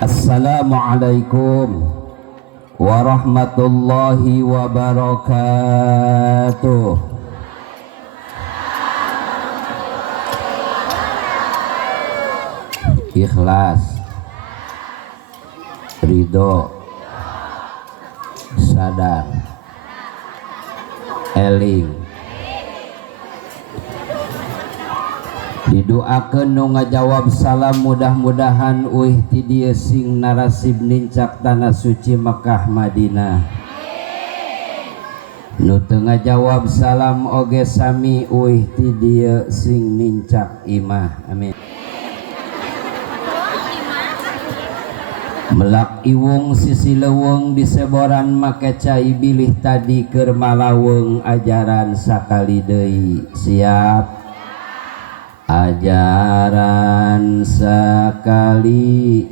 Assalamualaikum warahmatullahi wabarakatuh. Ikhlas, ridho, sadar, eling, didoakeun nu ngajawab salam mudah-mudahan uih ti dieu sing narasib nincak tanah suci Mekah Madinah. Nu teu ngajawab salam oge sami uih ti dieu sing nincak imah. Amin. Melak iwung sisi leweng diseboran make cai bilih tadi keur malaweng ajaran sakali deui. Siap? Ajaran sekali,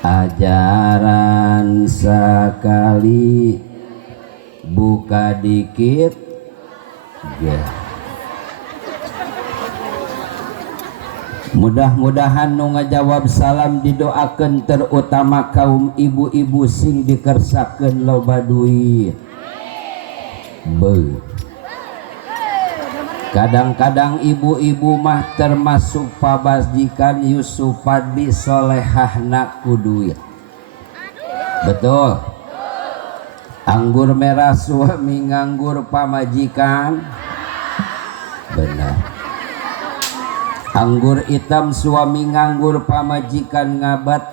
ajaran sekali, buka dikit, mudah-mudahan nu ngajawab salam didoakeun terutama kaum ibu-ibu sing dikersakeun loba duit. Kadang-kadang ibu-ibu mah termasuk pabajikan Yusuf Fadli solehahna ku duit. Betul? Anggur merah suami nganggur pamajikan. Benar. Anggur hitam suami nganggur pamajikan ngabat.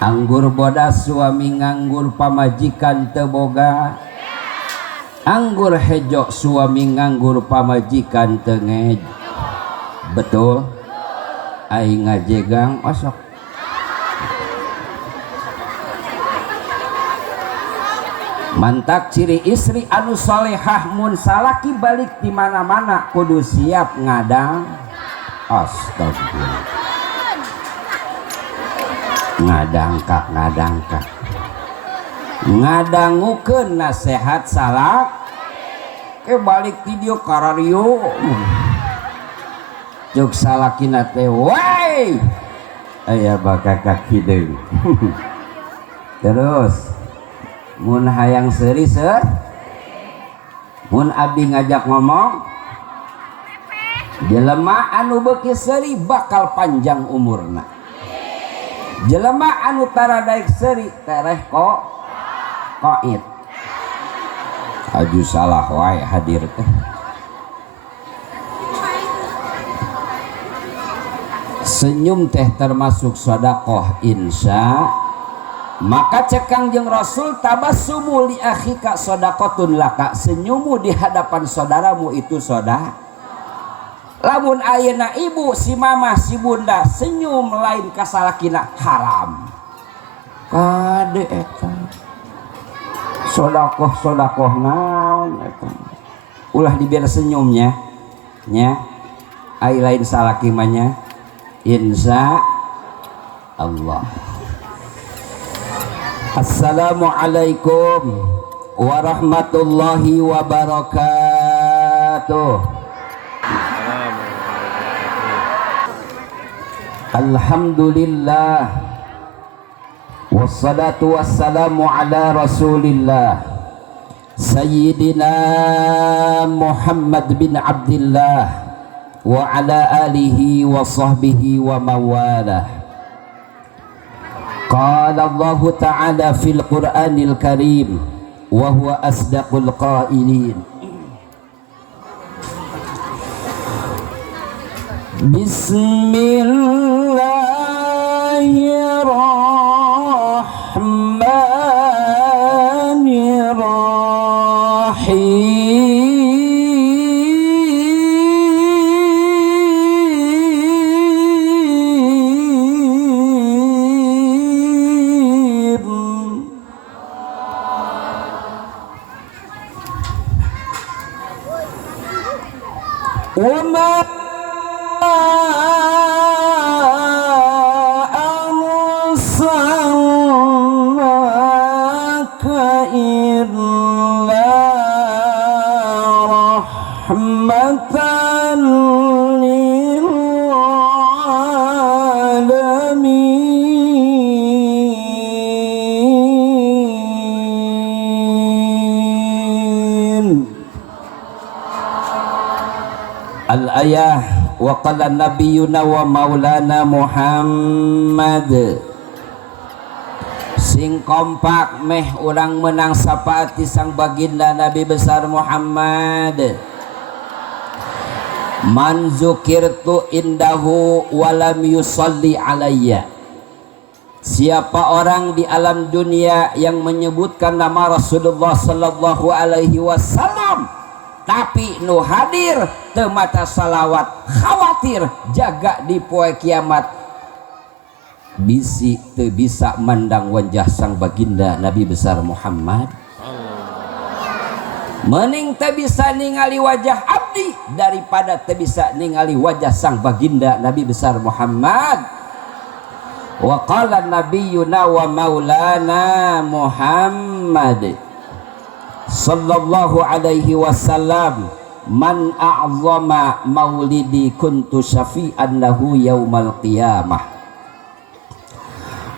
Anggur bodas suami nganggur pamajikan teboga. Anggur hejo suami nganggur pamajikan tengej. Betul? Aing ngajegang osok. Mantak ciri istri anu salehah mun salaki balik di mana-mana kudu siap ngadang. Astagfirullah. Ngadangkak. Ngadangukeun nasihat salak balik video karario cuk salakina teh wai aya bakakak hideung. Terus mun hayang seuri mun abdi ngajak ngomong jelema anu beuki seuri bakal panjang umurna. Jelema anu tara daek seuri tereh kok qaid. Aju salah wae hadir teh. Senyum teh termasuk sedekah insya. Maka cekang jeung Rasul tabassumu li akhika shadaqatun laka. Senyummu di hadapan saudaramu itu sedekah. Lamun ayeuna ibu si mama si bunda senyum lain ka salakina haram. Kade eta. Sodakoh naon eta. Ulah dibiar senyumnya nya ai lain salaki mah nya insya Allah. Assalamualaikum warahmatullahi wabarakatuh. Alhamdulillah wassalatu wassalamu ala rasulillah Sayyidina Muhammad bin Abdillah wa ala alihi wa sahbihi wa mawalah. Qala Allah ta'ala fil Qur'anil Karim wa huwa asdaqul qailin. al ayah wa qala nabiyuna wa maulana Muhammad sing kompak meh urang menang sapaati sang baginda Nabi besar Muhammad. Man zukirtu indahu walam yusalli alayya. Siapa orang di alam dunia yang menyebutkan nama Rasulullah sallallahu alaihi wasallam tapi nu hadir teu maca salawat, khawatir jaga di poe kiamat bisi teu bisa mandang wajah sang baginda Nabi besar Muhammad. Mending teu bisa ningali wajah abdi daripada teu bisa ningali wajah sang baginda Nabi besar Muhammad. Wa qala nabiyyuna wa maulana Muhammad sallallahu alaihi wasallam man a'zama maulidi kuntu syafi'an lahu yaumal qiyamah.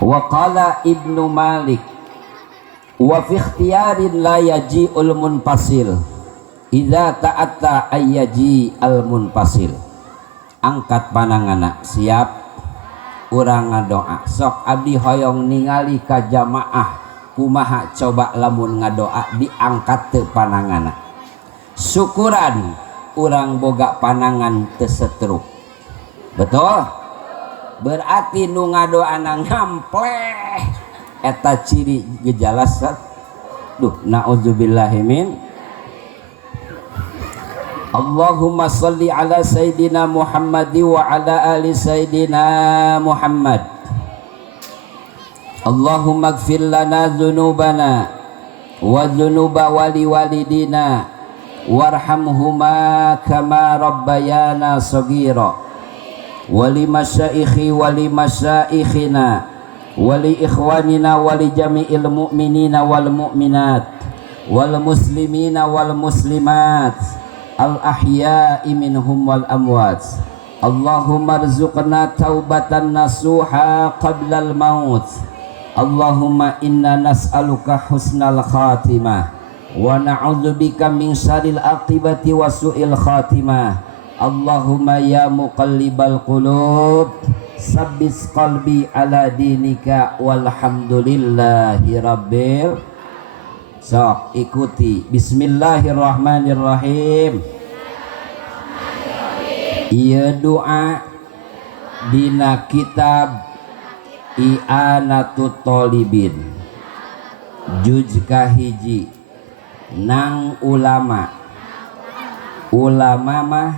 Wa qala Ibnu Malik wa fi ikhtiyarin la yaji'ul munfasil idza ta'atta ayyaji al munfasil. Angkat panangana siap urang ngadoa sok abdi hoyong ningali ka jamaah kumaha coba lamun ngadoa diangkat teu panangana syukuran urang boga panangan teu setruk. Betul berarti nu ngadoana ngampleh eta ciri gejala naudzubillahi min. Allahumma salli ala sayyidina Muhammad wa ala ali sayyidina Muhammad. Allahumma ighfir lana dzunubana wa dzunuba wali walidina warhamhuma kama rabbayana shaghira wali masyaikhi wali masyaikhina wali ikhwanina wali jami'il mu'minina wal mu'minat wal muslimina wal muslimat al ahya'i minhum wal amwat. Allahumma rzuqna taubatan nasuha qabla al maut. Allahumma inna nas'aluka husnal khatimah wa na'udzubika min syarril aqibati wa su'il khatimah. Allahumma ya muqallibal qulub sabbis qalbi ala dinika walhamdulillahi rabbil. Sok ikuti bismillahirrahmanirrahim. Ieu doa dina kitab I'anatut Thalibin juz kahiji nang ulama mah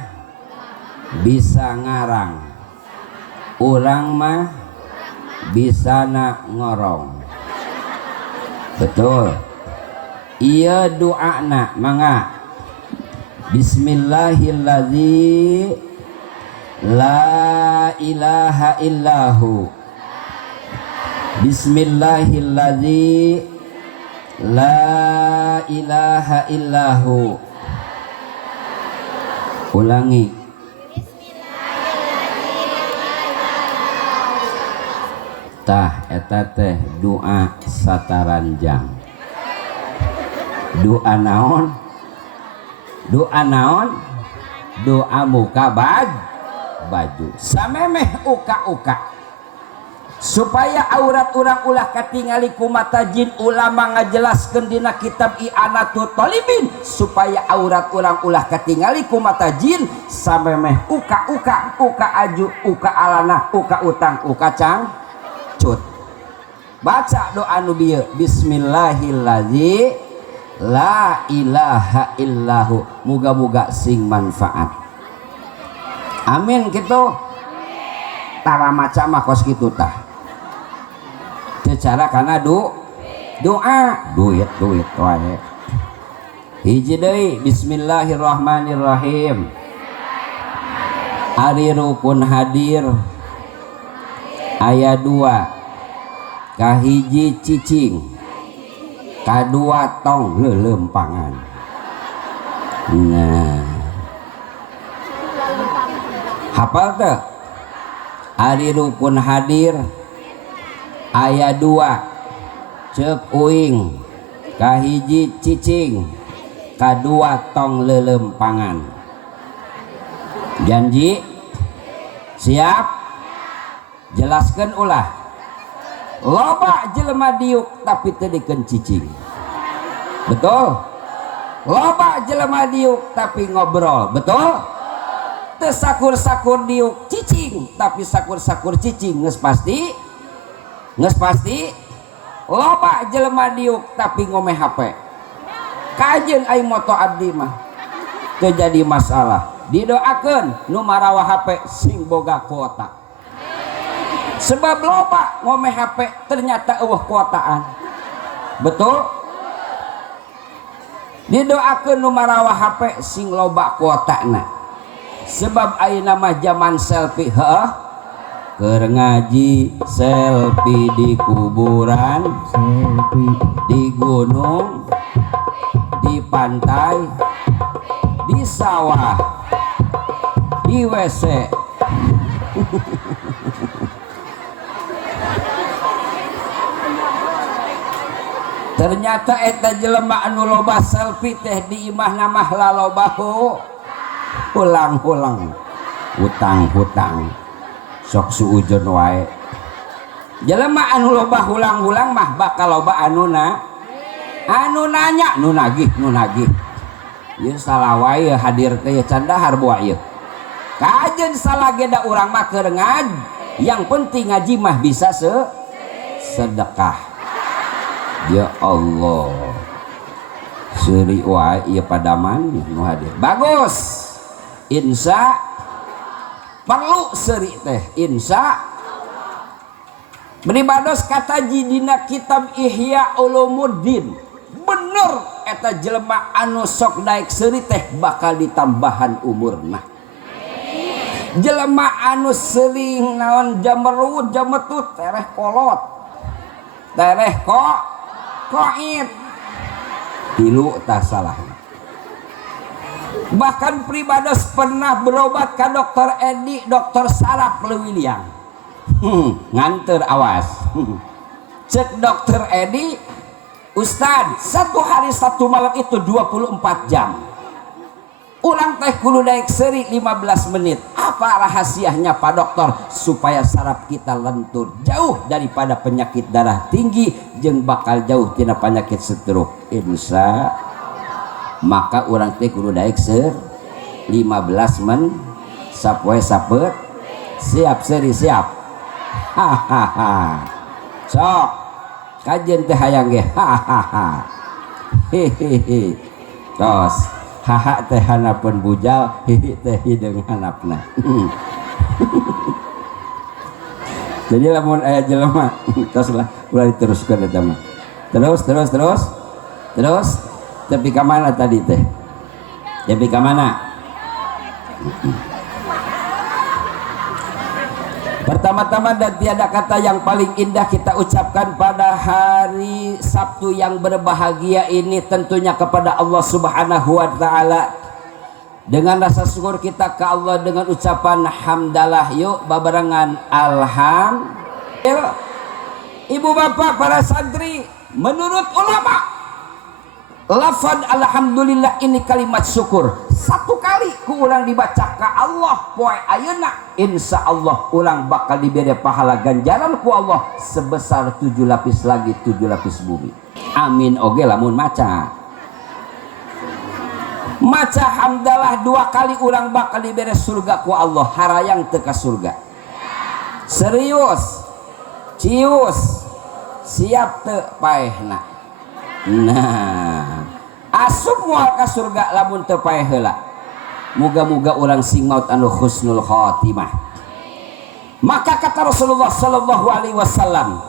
bisa ngarang, urang mah bisa ngorong. Betul. Iya doana mangga bismillahilladzi la ilaha illahu. Bismillahilladzi la ilaha illahu. Ulangi. Tah eta teh doa sataranjang. Doa naon? Doa naon? Doa muka baju. Samemeh uka-uka. Supaya aurat urang ulah katingali ku mata jin, ulama ngajelaskeun dina kitab I'anatut Thalibin supaya aurat urang ulah katingali ku mata jin samemeh uka-uka, uka aju, uka alana, uka utang, uka cangcut. Baca doa nu bieu bismillahilladzi la ilaha illahu. Muga-muga sing manfaat. Amin kitu. Tara maca mah kos kitu tah. Secara kana doa duit wae. Hiji deui bismillahirrahmanirrahim. Ari rukun hadir aya 2. Kahiji cicing, kadua tong lelempangan. Nah, hafal teh? Ari rukun hadir aya 2. Ceuk uing, kahiji cicing, kadua tong lelempangan. Janji? Siap? Jelaskan ulah. Loba jelema diuk tapi teu dikeun cicing. Betul? Loba jelema diuk tapi ngobrol. Betul? Teu sakur-sakur diuk cicing tapi sakur-sakur cicing geus pasti? Geus pasti? Loba jelema diuk tapi ngomeh HP. Kajeun ai moto abdi mah teu jadi masalah. Didoakeun nu marawah HP sing boga kuota. Sebab loba ngomeh HP ternyata eueuh kuotaan. Betul? Didoakeun nu marawah HP sing loba kuotana. Sebab ayeuna mah zaman selfie, heuh. Keur ngaji selfie di kuburan, selfie di gunung, di pantai, di sawah, di WC. Ternyata eta jelema anu loba selfie teh di imahna mah lalobahu ulang-ulang hutang-hutang sok suujon wae. Jelema anu loba ulang-ulang mah bakal loba anu nanya nu nagih ieu salah wae hadir teh candahar buah ieu kajeun salageda urang mah keur ngaj yang penting ngaji mah bisa sedekah. Ya Allah, seuri wae ieu padaman nu hadir. Bagus. Insya perlu seuri teh. Insya beribados kata dina kitab Ihya Ulumuddin. Bener eta jelema anu sok daek seuri teh bakal ditambahan umurna. Jelema anu seuring naon jamerut jametut tereh kolot. Tereh koit tilu tak salah. Bahkan pribados pernah berobat ke dokter Edi, dokter saraf leuwiliang. Nganter awas. Cek dokter Edi, Ustad, 1 hari 1 malam itu 24 jam. Ulang teh kudu daek seuri 15 menit. Apa rahasianya Pak Dokter? Supaya saraf kita lentur jauh daripada penyakit darah tinggi jeung bakal jauh tina penyakit stroke. Insya maka urang teh kudu daek 15 men sapoe sapet siap seuri siap. Hahaha. Sok kajen teh hayang ge. Hahaha. Hehehe. Tos haha teh hanapeun bujal, hihi teh hideung hanapna. Jadi lamun aya jelema tos lah ulah diteruskeun eta mah. Terus tapi ka mana tadi teh? Tapi ka mana? Pertama-tama dan tiada kata yang paling indah kita ucapkan pada hari Sabtu yang berbahagia ini tentunya kepada Allah Subhanahu wa taala. Dengan rasa syukur kita ke Allah dengan ucapan hamdalah. Yuk babarengan alhamdulillah. Ibu bapak para santri, menurut ulama lafaz alhamdulillah ini kalimat syukur. 1 kali ku urang dibaca ka Allah poe ayeuna, insya Allah urang bakal diberi pahala ganjaran ku Allah sebesar 7 lapis lagi 7 lapis bumi. Amin oge lamun maca. Maca hamdalah 2 kali urang bakal diberi surga ku Allah, harayang teu ka surga. Serius. Cius. Siap teu paehna. Nah, asup moal ka surga lamun teu paeh heula. Muga-muga urang sing maut anu husnul khotimah. Maka kata Rasulullah sallallahu alaihi wasallam,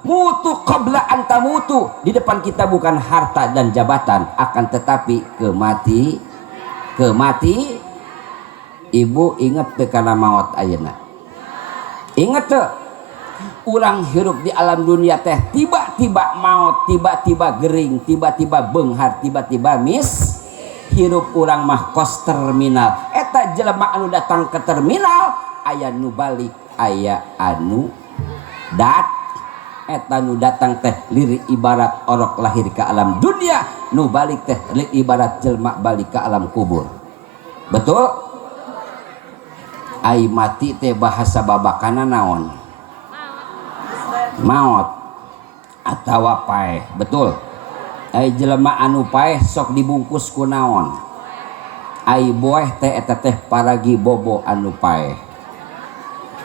mutu qabla an tamutu. Di depan kita bukan harta dan jabatan, akan tetapi kemati. Ibu ingat teu kana maot ayeuna? Ingat teu? Urang hirup di alam dunia teh tiba-tiba maut, tiba-tiba gering, tiba-tiba beunghar, tiba-tiba hirup urang mah kos terminal. Eta jelema anu datang ke terminal aya nu balik, aya anu eta nu datang teh lirik ibarat orok lahir ke alam dunia, nu balik teh lirik ibarat jelema balik ke alam kubur. Betul? Ai mati teh bahasa babakana naon? Maot atawa paeh. Betul. Ai jelema anu paeh sok dibungkus ku naon? Ai boeh teh eta teh paragi bobo anu paeh.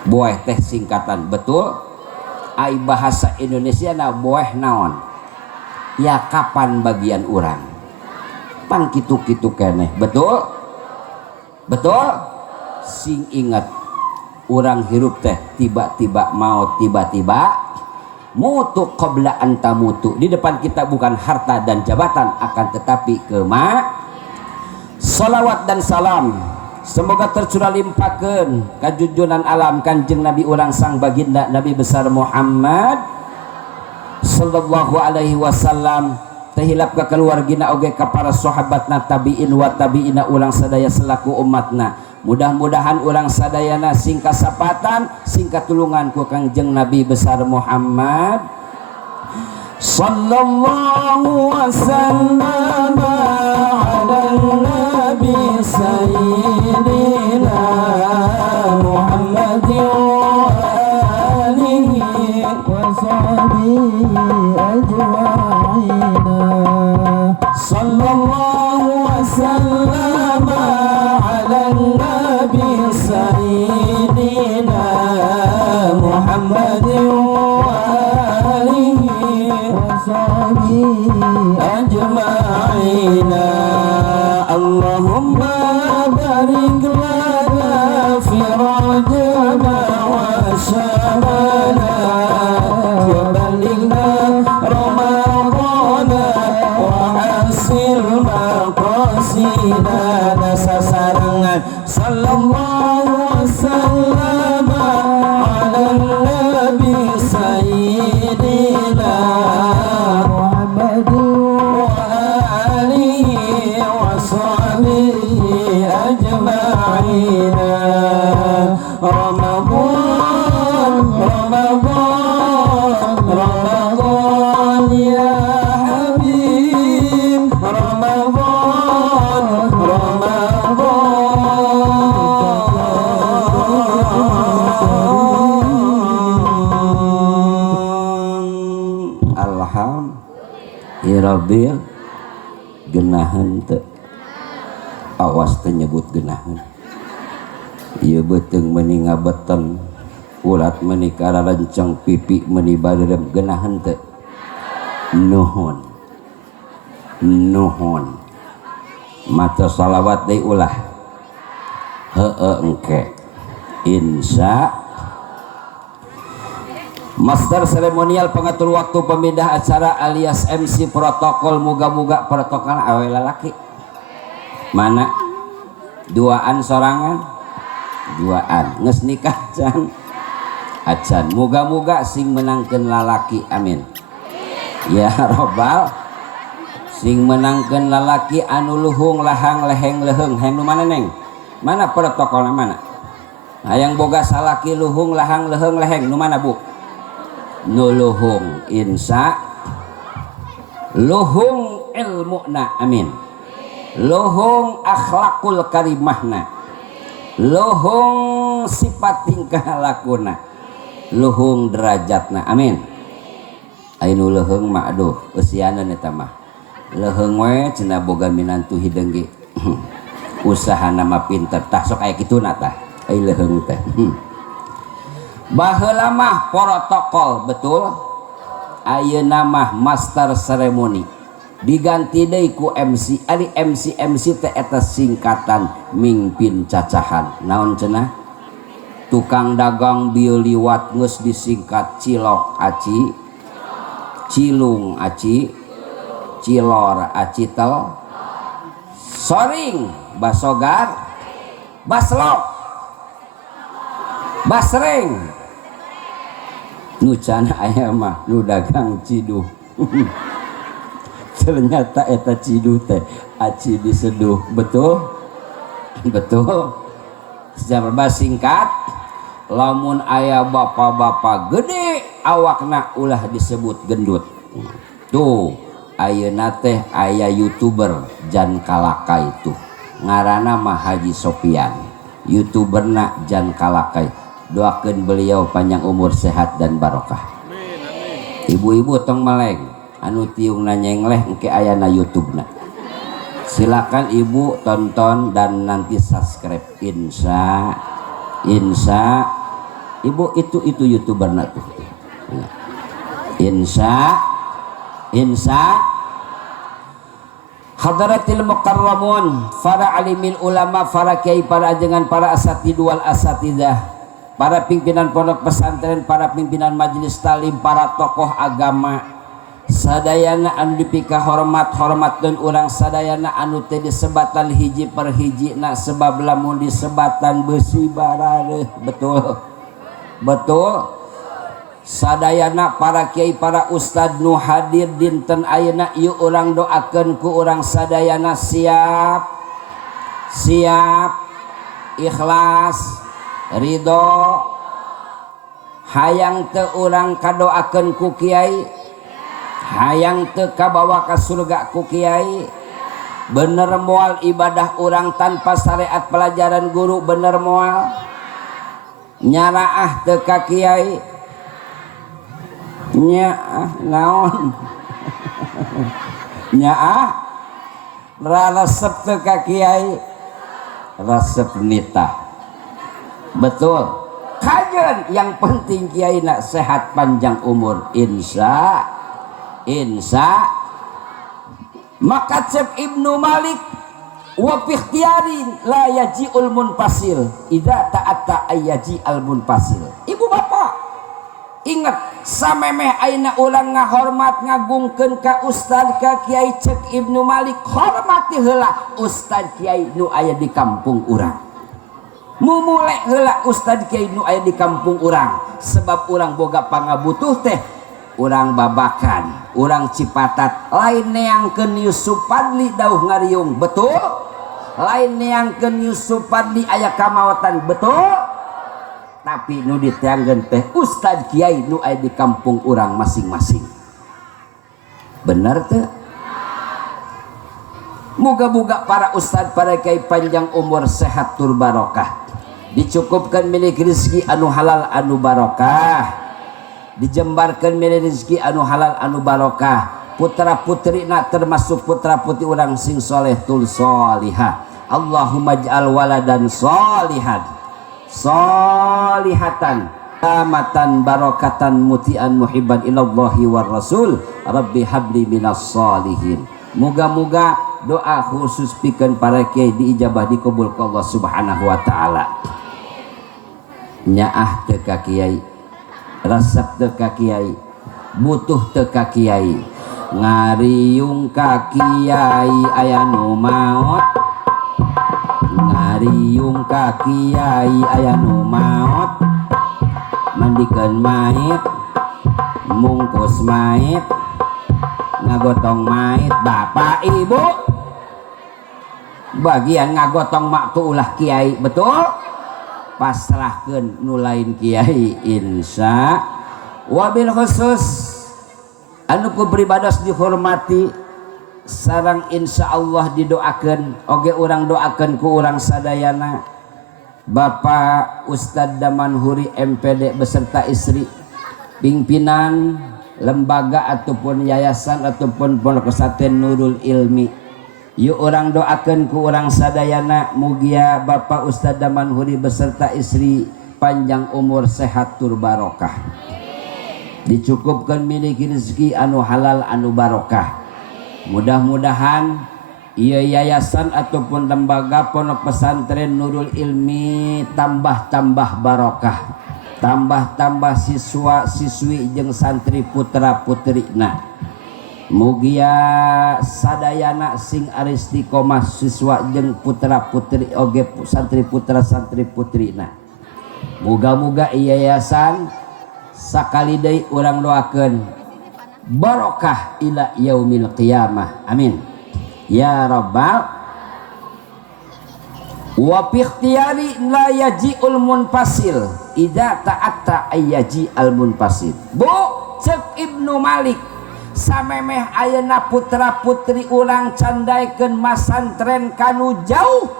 Boeh teh singkatan. Betul. Ai bahasa Indonesia na boeh naon? Ya kapan bagian urang? Pan kitu-kitu keneh. Betul? Betul? Sing ingat urang hirup teh tiba-tiba maut, tiba-tiba mutu qabla anta mutu. Di depan kita bukan harta dan jabatan, akan tetapi salawat dan salam semoga tercurah limpakeun ka junjunan alam Kanjeng Nabi urang sang baginda Nabi besar Muhammad sallallahu alaihi wasallam, tehilap ka keluargina oge ka para sahabatna tabiin wa tabiina ulang sadaya selaku umatna. Mudah-mudahan ulang sadayana sing kasapatan sing katulungan ku Kangjeng Nabi besar Muhammad sallallahu wasallam ala nabi sayyidina Muhammadin wa alihi wa sahbihi ajma'in sallallahu wasallam ala nabi sayyidina Muhammadin wa alihi wa sahbihi ajma'in. Allahumma barik lana fi Rajab wa Sya'ban wa ballighna Ramadan wa hasil maqasidana sasarangan sallallahu wasallam ala nabi sayyidina Muhammadin wa alihi wa sahbihi ajma'in. Ramadan Ramadan Ramadan ya habib Ramadan Alhamdulillah genahan teu awas teu nyebut genahan ieu beuteung meuni ngabeton ulat meuni karalenceng pipi meuni bareurem genahan teu nuhun nuhun maca salawat deui ulah heueuh engke insya Master seremonial pengatur waktu pemindah acara alias MC protokol muga-muga protokol awe lalaki mana duaan sorangan duaan geus nikah can acan muga-muga sing menangkeun lalaki amin ya robbal sing menangkeun lalaki anu luhung lahang leheng leheung heng nu mana neng mana protokolna mana hayang boga salaki luhung lahang leheung leheng nu mana bu nu luhung insya luhung ilmuna amin luhung akhlakul karimahna luhung sifat tingkah lakuna luhung derajatna amin ainu luhung mah aduh usiana eta mah luhung we cenah boga minantu hideung ge usahana mah pinter tah sok aya kituna tah ai luhung teh baheula mah protokol betul ayeuna mah master seremoni diganti deui ku MC ari MC teh eta singkatan mingpin cacahan naon cenah tukang dagang bieu liwat geus disingkat cilok aci cilung aci cilor aci tel soring basogar baslok basreng nu can aya mah nu dagang ciduh ternyata eta ciduh teh aci diseduh betul betul secara singkat lamun aya bapak-bapak gede awakna ulah disebut gendut tuh ayeuna teh aya YouTuber jan kalaka itu ngaranna mah Haji Sopian youtuberna jan kalakai. Doakeun beliau panjang umur, sehat dan barokah. Ibu-ibu tong meleng anu tiungna nyengleh engke ayana YouTube-na. Silakan ibu tonton dan nanti subscribe. Insya ibu itu youtuberna tuh. Insya Hadratil mukarramun, para alimil ulama, para kiai, para ajengan, para asatidul asatidah, para pimpinan pondok pesantren, para pimpinan majelis talim, para tokoh agama sadayana anu dipika hormat-hormatkeun urang sadayana anu teh disebatan hiji per hijina, sebab lamun disebatan besi barareuh. Betul sadayana para kiai, para ustad nu hadir dinten ayeuna ieu urang doakeun ku urang sadayana siap ikhlas ridho, hayang teu urang kadoakeun ku kiai, hayang teu kabawa ka surga ku kiai, bener moal ibadah urang tanpa syariat pelajaran guru, bener moal nyaraah teu ka kiai, nyaah naon nyaah resep teu ka kiai, resep nitah. Betul kajen, yang penting kiai nak sehat panjang umur. Insya maka cep Ibnu Malik wa fi ikhtiyarin la yaji'ul munfasil idza ta'atta ayyaji al munfasil. Ibu bapak ingat samemeh ayeuna ulang ngahormat ngagungkeun ka ustad ka kiai cek Ibnu Malik, hormati heula ustad kiai nu aya di kampung urang, mumule heula ustad kiai nu aya di kampung urang, sebab urang boga pangabutuh teh urang babakan, urang Cipatat, lain neangkeun Yusuf Padli dauh ngariung. Betul, lain neangkeun Yusuf Padli aya kamawatan. Betul, tapi nu diteangkeun teh ustad kiai nu aya di kampung urang masing-masing. Bener teu? Moga-moga para ustad, para kiai panjang umur, sehat tur barokah, dicukupkan milik rezeki anu halal anu barokah, dijembarkan milik rezeki anu halal anu barokah, putra putri nak termasuk putra putri urang sing soleh tul solihah. Allahumma ja'al waladan solihatan amatan barokatan mutian muhibban ilallahi war rasul rabbi habli minas solihin. Moga-moga doa khusus pikeun para kiai diijabah dikabul ku Allah subhanahu wa ta'ala. Nyaah teu ka kiai, resep teu ka kiai, butuh teu ka kiai, ngariung ka kiai aya nu maot, ngariung ka kiai aya nu maot, mandikeun mait, mungkus mait, ngagotong mait, bapak ibu bagian ngagotong mak tu ulah kiai. Betul, pasrahkeun nu lain kiai. Insya wabil khusus anu ku pribados dihormati sareng insya Allah didoakeun oge urang doakeun ku urang sadayana Bapak Ustadz Damanhuri MPD beserta istri, pimpinan lembaga ataupun yayasan ataupun pondok pesantren Nurul Ilmi. Yuk orang doakeun ku urang sadayana mugia Bapak Ustadz Damanhuri beserta istri panjang umur, sehat tur barokah, dicukupkan miliki rezeki anu halal anu barokah. Mudah-mudahan ieu yayasan ataupun lembaga pondok pesantren Nurul Ilmi tambah-tambah barokah, tambah-tambah siswa siswi jeung santri putra putrina. Mugia sadayana sing aristiqomah siswa jeung putra putri oge santri putra santri putrina. Muga-muga yayasan sakali deui urang doakeun barokah ila yaumil qiyamah. Amin ya rabbal. Wa fi ikhtiyari la yaji'ul munfasil idza ta'atta ayyaji al munfasil. Bu cek Ibnu Malik samemeh ayeuna putra putri urang candaikeun masantren kanu jauh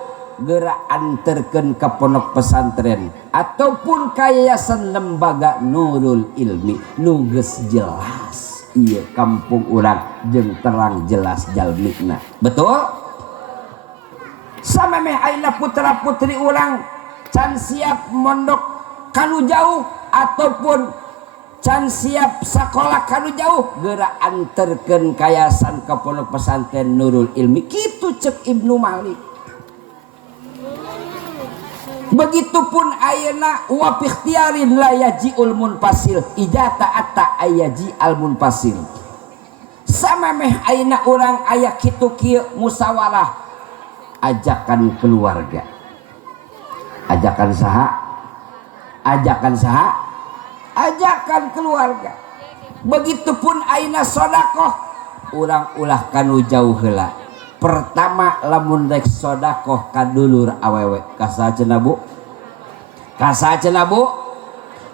geura anterkeun ka pondok pesantren ataupun ka yayasan lembaga Nurul Ilmi nu geus jelas ieu kampung urang jeung terang jelas jalmina. Betul? Samemeh ayeuna putra putri urang can siap mondok kanu jauh ataupun can siap sekolah kanu jauh geura anterkeun ka yayasan ka pondok pesantren Nurul Ilmi. Kitu cek Ibnu Malik. Begitupun ayeuna wa fi ikhtiarin la yaji'ul munfasil idza ta'atta ayaji al munfasil. Samemeh ayeuna urang aya kitu kieu musyawarah ajakan keluarga. Ajakan saha? Ajakan saha? Ajakan keluarga. Begitupun ayeuna sedekah urang ulah kanu jauh heula. Pertama lamun rek sedekah ka dulur awewe kasaceuna Bu? Kasaceuna Bu?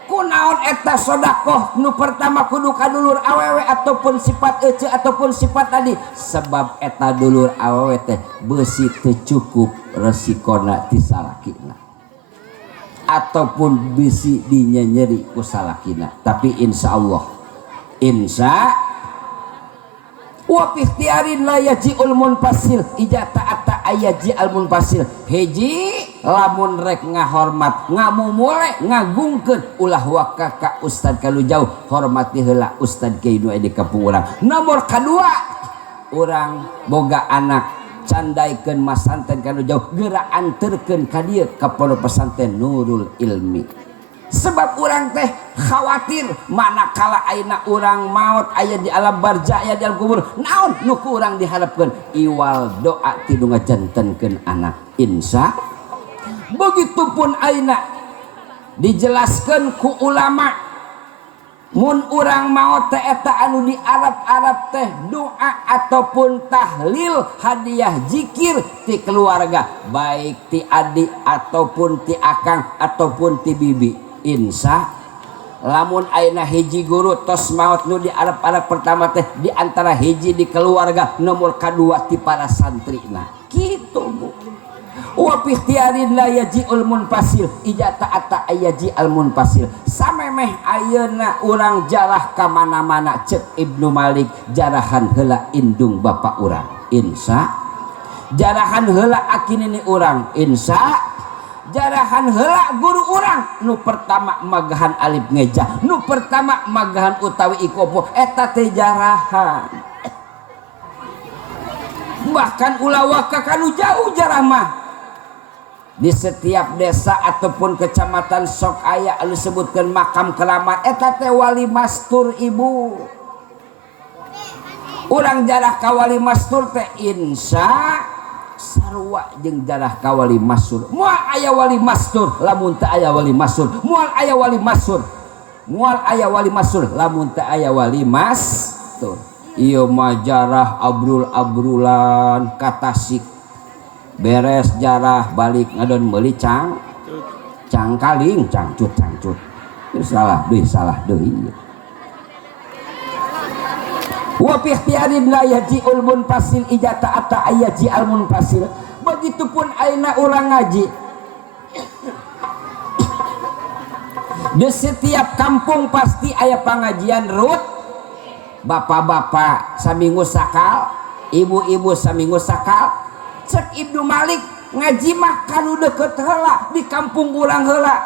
Kunaon eta sedekah nu pertama kudu ka dulur awewe ataupun sifat ece ataupun sifat tadi? Sebab eta dulur awewe teh beusi teu cukup resikona ti salakina ataupun bisi dinyeri ku salakina. Tapi insyaallah wa fi ikhtiarin la yaji'ul munfasil idza ta'atta ayaji al munfasil. Hiji lamun rek ngahormat ngamumule ngagungkeun ulah waka ka ustad kanu jauh hormati heula ustad kiai nu aya di kampung urang. Nomor kadua urang boga anak candaikeun masanten kanu jauh geura anterkeun ka dieu ka pondok pesantren Nurul Ilmi. Sebab urang teh khawatir manakala ayeuna urang maot aya di alam barzah aya di alam kubur naon nu ku urang diharapkeun iwal doa tilu ngajantenkeun anak insya. Begitupun ayeuna dijelaskeun ku ulama mun urang maot teh eta anu di Arab teh doa ataupun tahlil hadiah zikir ti keluarga baik ti adik ataupun ti akang ataupun ti bibi. Insya lamun ayeuna hiji guru tos maot nu di Arab pertama teh di antara hiji di keluarga nomor kadua ti para santrina kitu Bu. Wa fi ikhtiarin la yaji'ul munfasil idza ta'atta ayaji al munfasil. Samemeh ayeuna urang jarah ka mana-mana cek Ibnu Malik jarahan heula indung bapak urang insya. Jarahan heula akinini urang insya. Jarahan heula guru urang nu pertama magahan alif ngejah nu pertama magahan utawi ikopo eta teh jarahan. Bahkan ulah waka kanu jauh jarah mah di setiap desa ataupun kecamatan sok aya anu sebutkeun makam keramat eta teh wali mastur ibu. Urang jarah ka wali mastur teh insya sarua jeung jarah ka wali mastur. Moal aya wali mastur lamun teu aya wali mastur. Moal aya wali mastur. Moal aya wali mastur lamun teu aya wali mastur. Ieu mah jarah abrul-abrulan ka Tasik. Beres jarah balik ngadon meuli cangkaling cangcut. Salah deui. Wa fi ikhtiarin la yaji'ul munfasil idza ta'atta ayaji al munfasil. Begitupun ayeuna urang ngaji di setiap kampung pasti aya pangajian rut. Bapak-bapak saminggu sakal, ibu-ibu saminggu sakal. Cek Ibnu Malik ngaji mah kanu deukeut heula di kampung urang heula.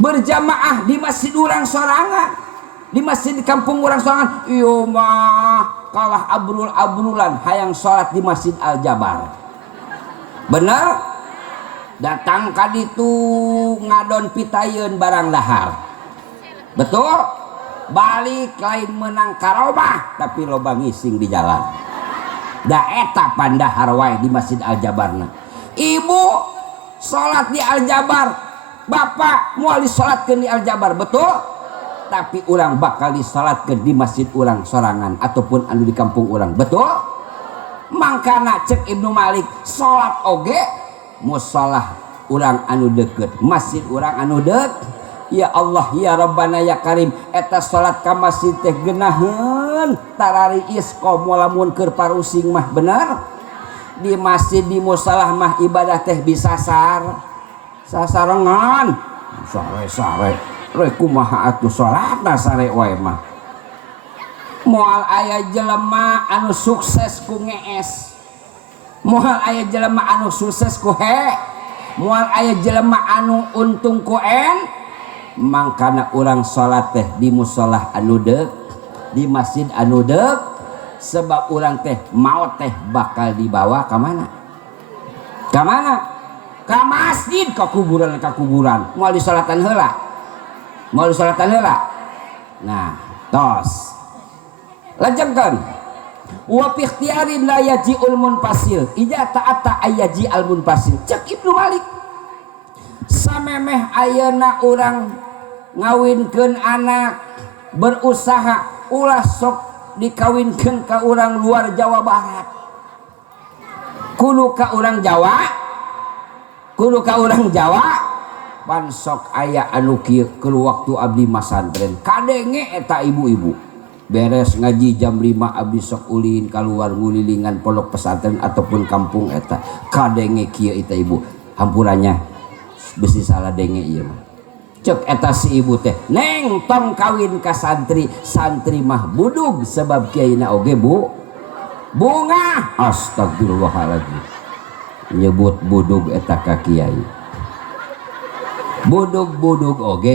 Berjamaah di masjid urang sorangan. Di masjid di kampung urang sorangan iyo mah kalah abrul-abrulan hayang sholat di Masjid Al-Jabar. Bener? Datang ka ditu ngadon pitayeun barang dahar. Betul? Balik lain menang karomah tapi loba ngising di jalan. Da eta pandahar wae di Masjid Al-Jabarna. Ibu sholat di Al-Jabar, bapak moal disolatkeun di Al-Jabar, betul? Tapi urang bakal disalatkeun di masjid urang sorangan ataupun anu di kampung urang, betul? Mangkana cek Ibnu Malik salat oge musholah urang anu deukeut masjid urang anu deuk. Ya Allah ya Rabbana ya Karim eta salat ka masjid teh geunaheun tarariis komo lamun keur parusing mah bener. di masjid di musalah mah ibadah teh bisa sasarengan sare-sare rek kumaha atuh salatna sare wae mah moal aya jelema anu sukses ku ngees moal aya jelema anu sukses ku moal aya jelema anu untung ku mangkana urang salat teh di musolah anu deuk di masjid anu deuk sebab urang teh maot teh bakal dibawa ka mana ka masjid ka kuburan moal disalatan heula nah tos lajengkeun wa fi ikhtiarin la yaji'ul munfasil ija ta'ata ayaji al munfasil cek Ibnu Malik samemeh ayeuna urang ngawinkeun anak berusaha ulah sok dikawinkeun ka urang luar Jawa Barat kudu ka urang Jawa pan sok aya anu kieu keur waktu abdi masantren kadenge eta ibu-ibu beres ngaji jam 5 abdi sok ulin keluar ngulilingan pondok pesantren ataupun kampung eta kadenge kieu eta ibu hampurannya besi salah denge ieu mah cek eta si ibu teh neng tong kawin ka santri mah budug sebab kiaina oge bunga astagfirullahaladzim nyebut budug eta ka kiai budug oge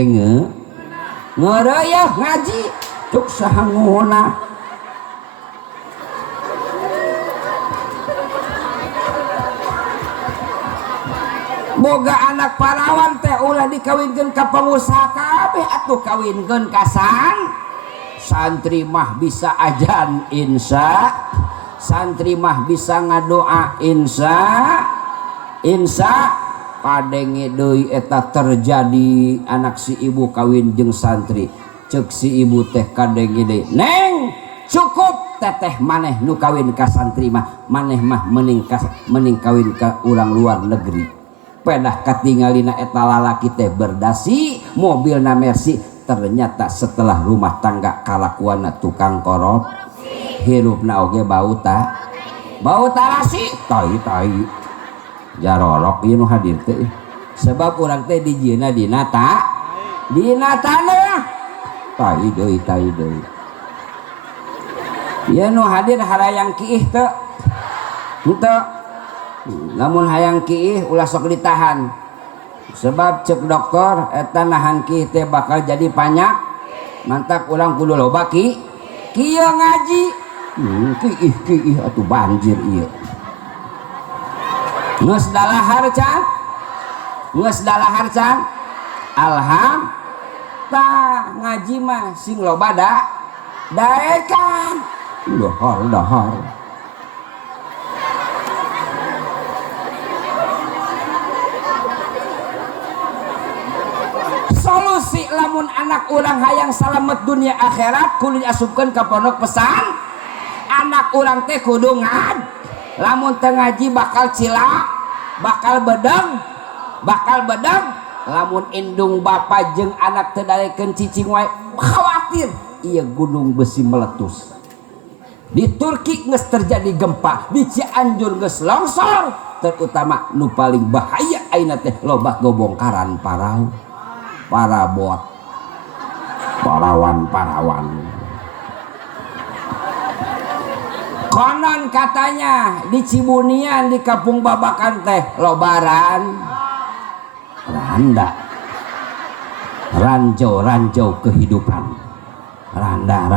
ngeureuy ngaji cuk saha nguhuna boga anak parawan teh ulah dikawinkeun ka pengusaha kabeh atuh kawinkeun ka santri mah bisa ajan insya santri mah bisa ngadoa insya kadenge deui eta terjadi anak si ibu kawin jeung santri cek si ibu teh kadenge deui neng cukup teteh maneh nu kawin ka santri mah maneh mah mending kawin ka urang luar negeri pedah katingalina eta lalaki teh berdasi mobilna Mercy ternyata setelah rumah tangga kalakuanna tukang korop hirupna oge bau tarasi tai jarorok ieu nu hadir teh sebab urang teh dijieuna dina tanah tai deui ieu nu hadir harayang kiih teu henteu namun hayang kiih ulah sok ditahan sebab cek dokter eta nahan kiih teh bakal jadi panyak mantak ulang kudu loba kieu ngaji kiih atuh banjir ieu geus dalahar can alhamdulillah ngaji mah sing loba daekan dahar solusi lamun anak urang hayang salamet dunia akhirat kudu diasupkeun ka pondok pesan anak urang teh kudu lamun teu ngaji bakal cilak bakal bedeng lamun indung bapa jeung anak teu darekeun cicing wae khawatir ieu gunung besi meletus di Turki geus terjadi gempa di Cianjur geus longsor terutama nu paling bahaya ayeuna teh loba gobongkaran parabot parawan konon katanya di Cibunian di Kampung Babakan teh lobaran ranjau kehidupan randa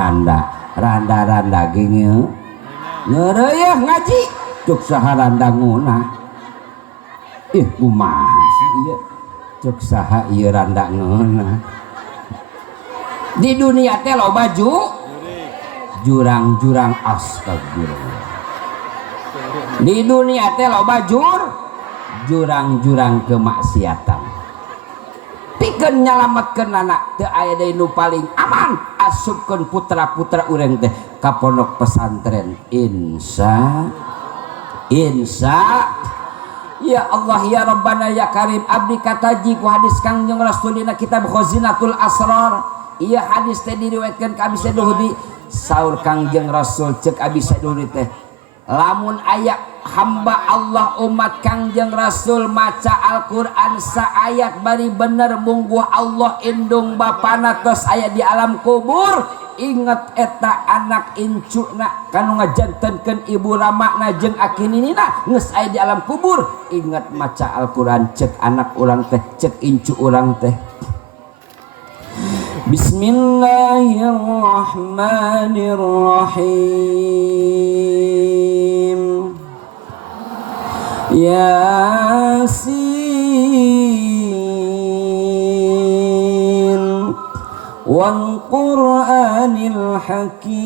genge ngeureuy ngaji cuk saha randa ngunah kumaha sih ieu cuk saha ieu randa ngeunah di dunia teh loba jurang-jurang astagfirullah di dunia teh loba jurang-jurang kemaksiatan pikeun nyalametkeun anak teu aya deui nu paling aman asupkeun putra-putra urang teh ka pondok pesantren insya ya Allah ya Rabbana ya Karim abdi kataji ku hadis Kangjeng Rasulina kitab Khazinatul Asrar ieu hadis teh diriwayatkeun ka Abi Sa'id Khudri saur Kangjeng Rasul cek Abi Sa'id Khudri teh lamun aya hamba Allah umat Kangjeng Rasul maca Al-Quran saayat bari bener mungguh Allah indung bapana tos aya di alam kubur. Ingat eta anak incuna kanu ngajantenkeun ibu lamakna jeung akininina geus aya di alam kubur. Ingat maca Al-Quran cek anak urang teh cek incu urang teh. Bismillahirrahmanirrahim. Yasin wal Qur'anil Hakim.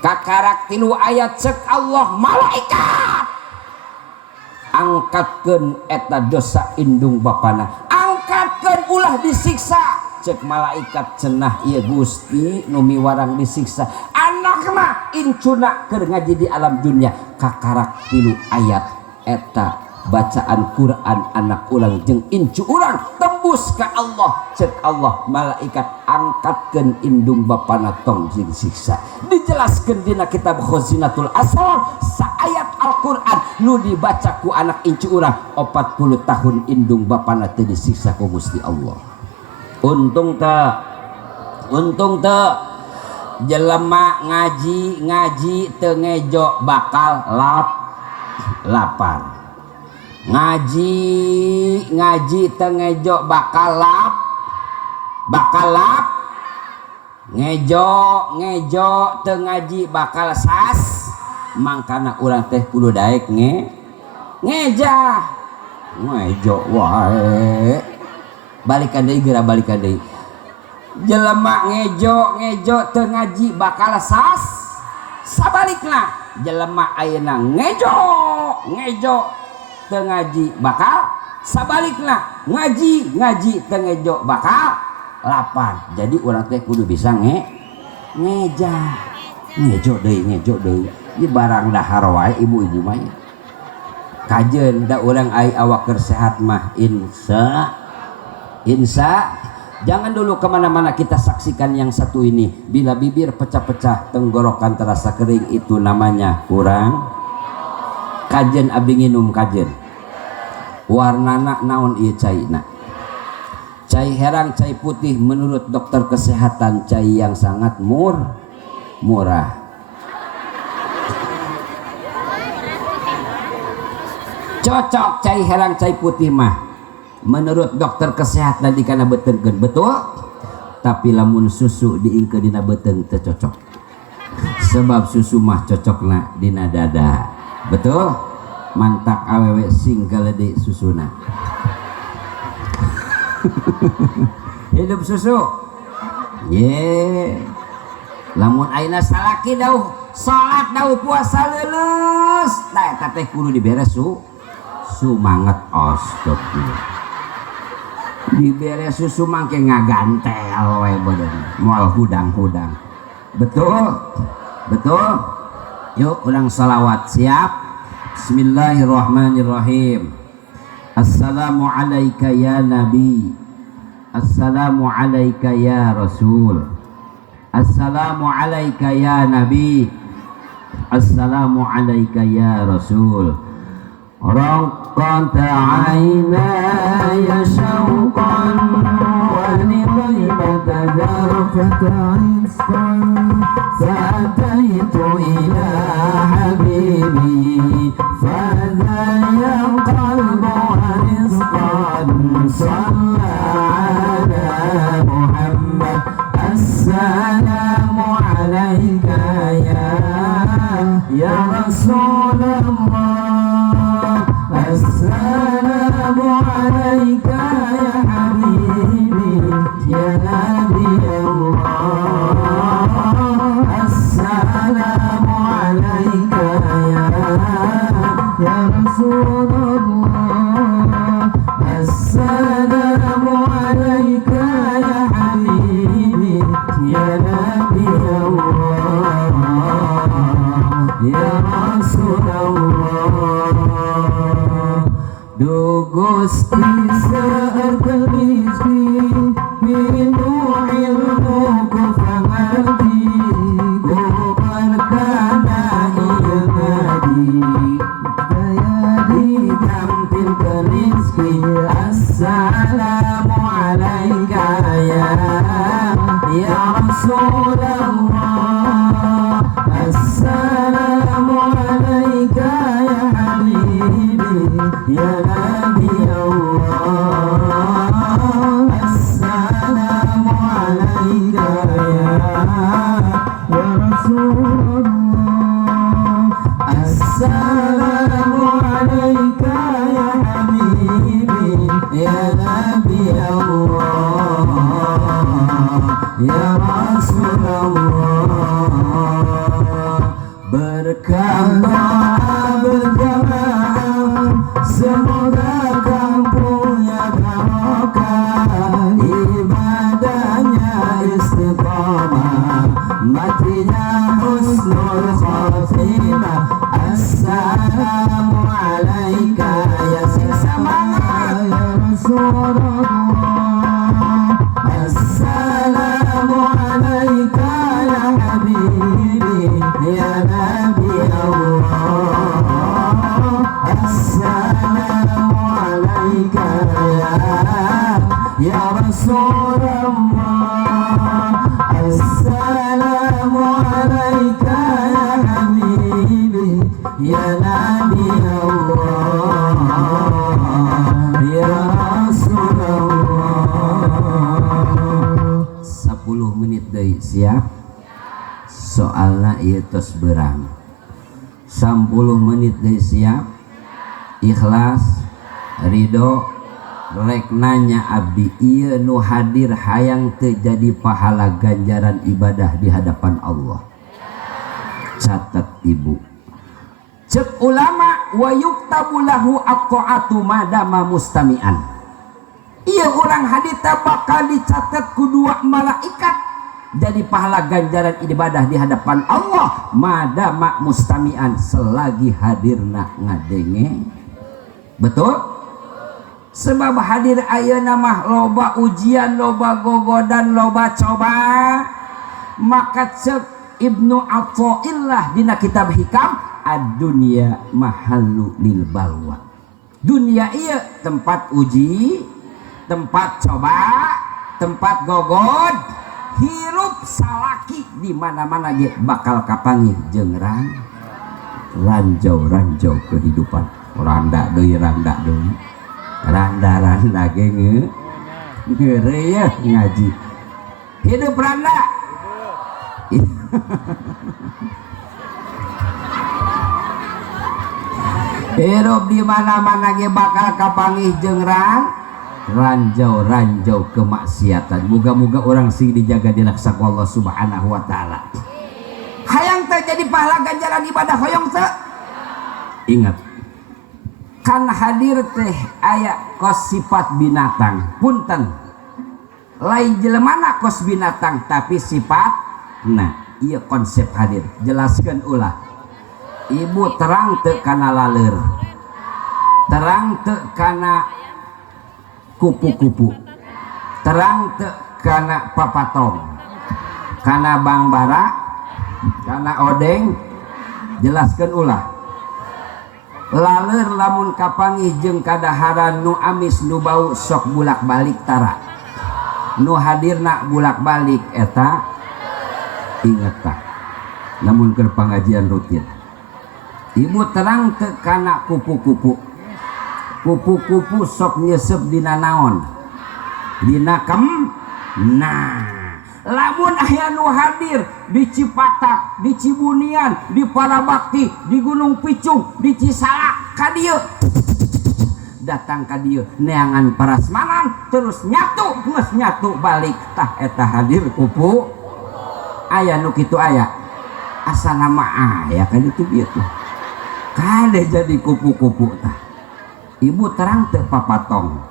Kakarak tilu ayat cek Allah malaikat angkatkeun eta dosa indung bapana, angkatkeun ulah disiksa. Cek malaikat cenah ieu Gusti nu miwarang disiksa anakna incuna keur ngaji di alam dunia. Kakarak tilu ayat eta bacaan Quran anak ulang jeung incu urang tembus ka Allah. Cek Allah malaikat angkatkeun indung bapana tong disiksa. Dijelaskeun dina kitab Khazinatul Asrar saayat Al-Quran nu dibaca ku anak incu urang 40 tahun indung bapana teu disiksa ku Gusti Allah. Untung teu jelema ngaji teu ngejo bakal lapar. Ngaji teu ngejo bakal ngejo teu ngaji bakal sas. Mangkana urang teh kudu daek ngejo wae. Balikan deui geura balikan deui. Jelema ngejo teu ngaji bakal sas. Sabalikna jelema ayeuna ngejo teu ngaji bakal sabalikna ngaji teu ngejo bakal lapar. Jadi urang teh kudu bisa ngejo deui. Ieu barang dahar wae ibu-ibu mah. Kajeun da urang ai awak keur sehat mah Insya jangan dulu kemana-mana, kita saksikan yang satu ini. Bila bibir pecah-pecah, tenggorokan terasa kering, itu namanya kurang. Kajen abdi nginum kajen. Warnana naon ieu caina? Cai herang, cai putih menurut dokter kesehatan cai yang sangat murah. Cocok cai herang, cai putih mah menurut dokter kesehatan dikana beteungkeun betul, tapi lamun susu diingkeun dina beteung teu cocok. Sebab susu mah cocokna dina dada. Betul? Mantak awewe sing galede susuna. Hidup susu. Lamun ayeuna salaki dauh salat dauh puasa leuleus, tah eta teh kudu diberes sumanget astagfirullah. Dibere susu mangke ngagantel we badan moal hudang-hudang. Betul yuk ulang salawat. Siap. Bismillahirrahmanirrahim. Assalamu alayka ya nabi, assalamu alayka ya rasul, assalamu alayka ya nabi, assalamu alayka ya rasul. رقت عيناي شوقا ولطيبة ذرفت عسقا فأتيت إلى حبيبي فذا القلب رزقا صلى على محمد السلام عليك يا رسول الله السلام عليك يا حبيبي يا نبي الله السلام عليك يا رسول الله السلام عليك يا حبيبي يا نبي الله يا رسول الله. Do Gusti seergelisdi minu ilmu ku pangabdi, go Rasulullah, assalamu alayka ya habibi ya nabi Allah, assalamu alayka ya Rasulullah, assalamu alayka ya habibi ya nabi Allah, ya Rasulullah. Berkah berjamaah, semoga kampungnya barokah, ibadahnya istiqamah, matinya husnul khatimah. Assalamu alayka ya semangat ya Rasulullah, assalamu alayka ya habibi ya nabi Allah, assalamu alayka ya Rasulullah, assalamu alayka ya habibi ya nabi Allah, ya Rasulullah. 10 menit deui siap soalna ieu tos berang. 10 menit deui siap, ikhlas ridho rek nanya abdi ieu nu hadir hayang teu jadi pahala ganjaran ibadah di hadapan Allah. Catat ibu, cek ulama wa yuktabu lahu at-ta'atu madama mustami'an. Ieu urang hadir bakal dicatat ku dua malaikat jadi pahala ganjaran ibadah di hadapan Allah madama mustami'an, selagi hadirna ngadenge. Betul? Sebab hadir ayeuna mah loba ujian, loba gogodan, loba coba. Maka cek Ibnu Athaillah dina kitab Hikam, ad-dunya mahallu lil balwa. Dunia ieu tempat uji, tempat coba, tempat gogod. Hirup salaki di mana-mana ge bakal kapanggih jeung ranjau kehidupan. Randa deui randa ge ngeureuy ngaji. Hidup randa. Hirup di mana-mana ge bakal kapanggih jeung ranjau kemaksiatan. Moga-moga orang sing dijaga dilaksa ku Allah Subhanahu wa taala. Hayang teh jadi pahala ganjaran ibadah hoyong teh. Ingat, kan hadir teh aya kos sifat binatang. Punten, lain jelemana kos binatang tapi sifat. Nah, iya konsep hadir. Jelaskan ulah. Ibu terang teu kana laleur, terang teu kana kupu-kupu, terang teu kana papatong, kana bangbara, kana odeng. Jelaskan ulah. Laleur lamun kapanggih jeung kadaharan nu amis nu bau sok bulak-balik tara. Nu hadirna bulak-balik eta inget tah. Namun keur pangajian rutin. Ibu terang teu kana kupu-kupu. Kupu-kupu sok nyesep dina naon? Dina nah, lamun aya nu hadir di Cipatak, di Cibunian, di Parabakti, di Gunung Picung, di Cisalak, ka dieu datang ka dieu neangan parasmanan terus nyatu, geus nyatu balik. Tah eta hadir kupu. Aya nu kitu aya. Asa nama aya ka ditu kitu. Kade jadi kupu-kupu tah. Ibu terang teu papatong.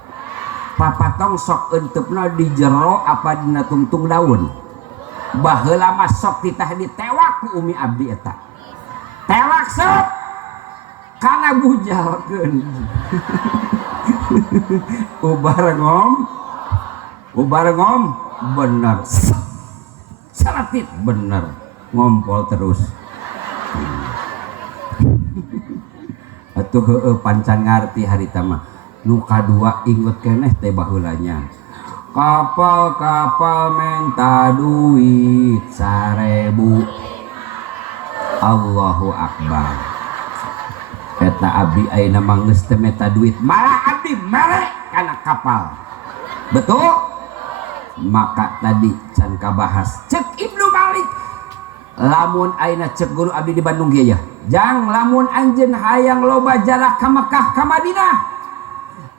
Papatong sok eutepna di jero apa dina tungtung daun. Baheula mah sok titah ditewak ku umi abdi eta. Tewak sok kana bujalkeun. Ubar ngom bener. Salatit bener. Ngompol terus. Atuh heueuh pancan ngarti harita mah. Nu kadua inget keneh teh baheulanya. kapal menta duit 1000. Allahu Akbar. Eta abdi ayeuna mah geus teu meta duit, malah abdi mere kana kapal. Betul? Maka tadi can kabahas cek Ibnu Malik, lamun ayeuna cek guru abdi di Bandung ge ya. Jang lamun anjeun hayang loba jarak ka Mekah ka Madinah,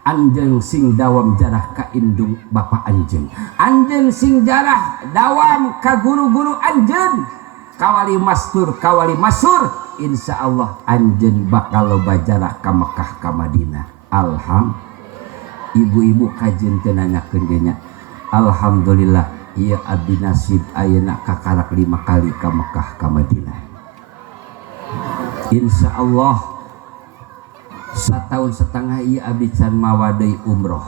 anjeun sing dawam jarah ka indung bapa anjeun, anjeun sing jarah dawam ka guru-guru anjeun, kawali mastur, insya Allah anjeun bakal loba jarah ka Mekah ka Madinah. Alhamdulillah. Ibu-ibu kajeun teu nanyakeun ge nya. Alhamdulillah ieu abdi nasib ayeuna kakarak 5 kali ka Mekah ka Madinah. Insya Allah 1,5 tahun ieu abdi can mawa deui umroh.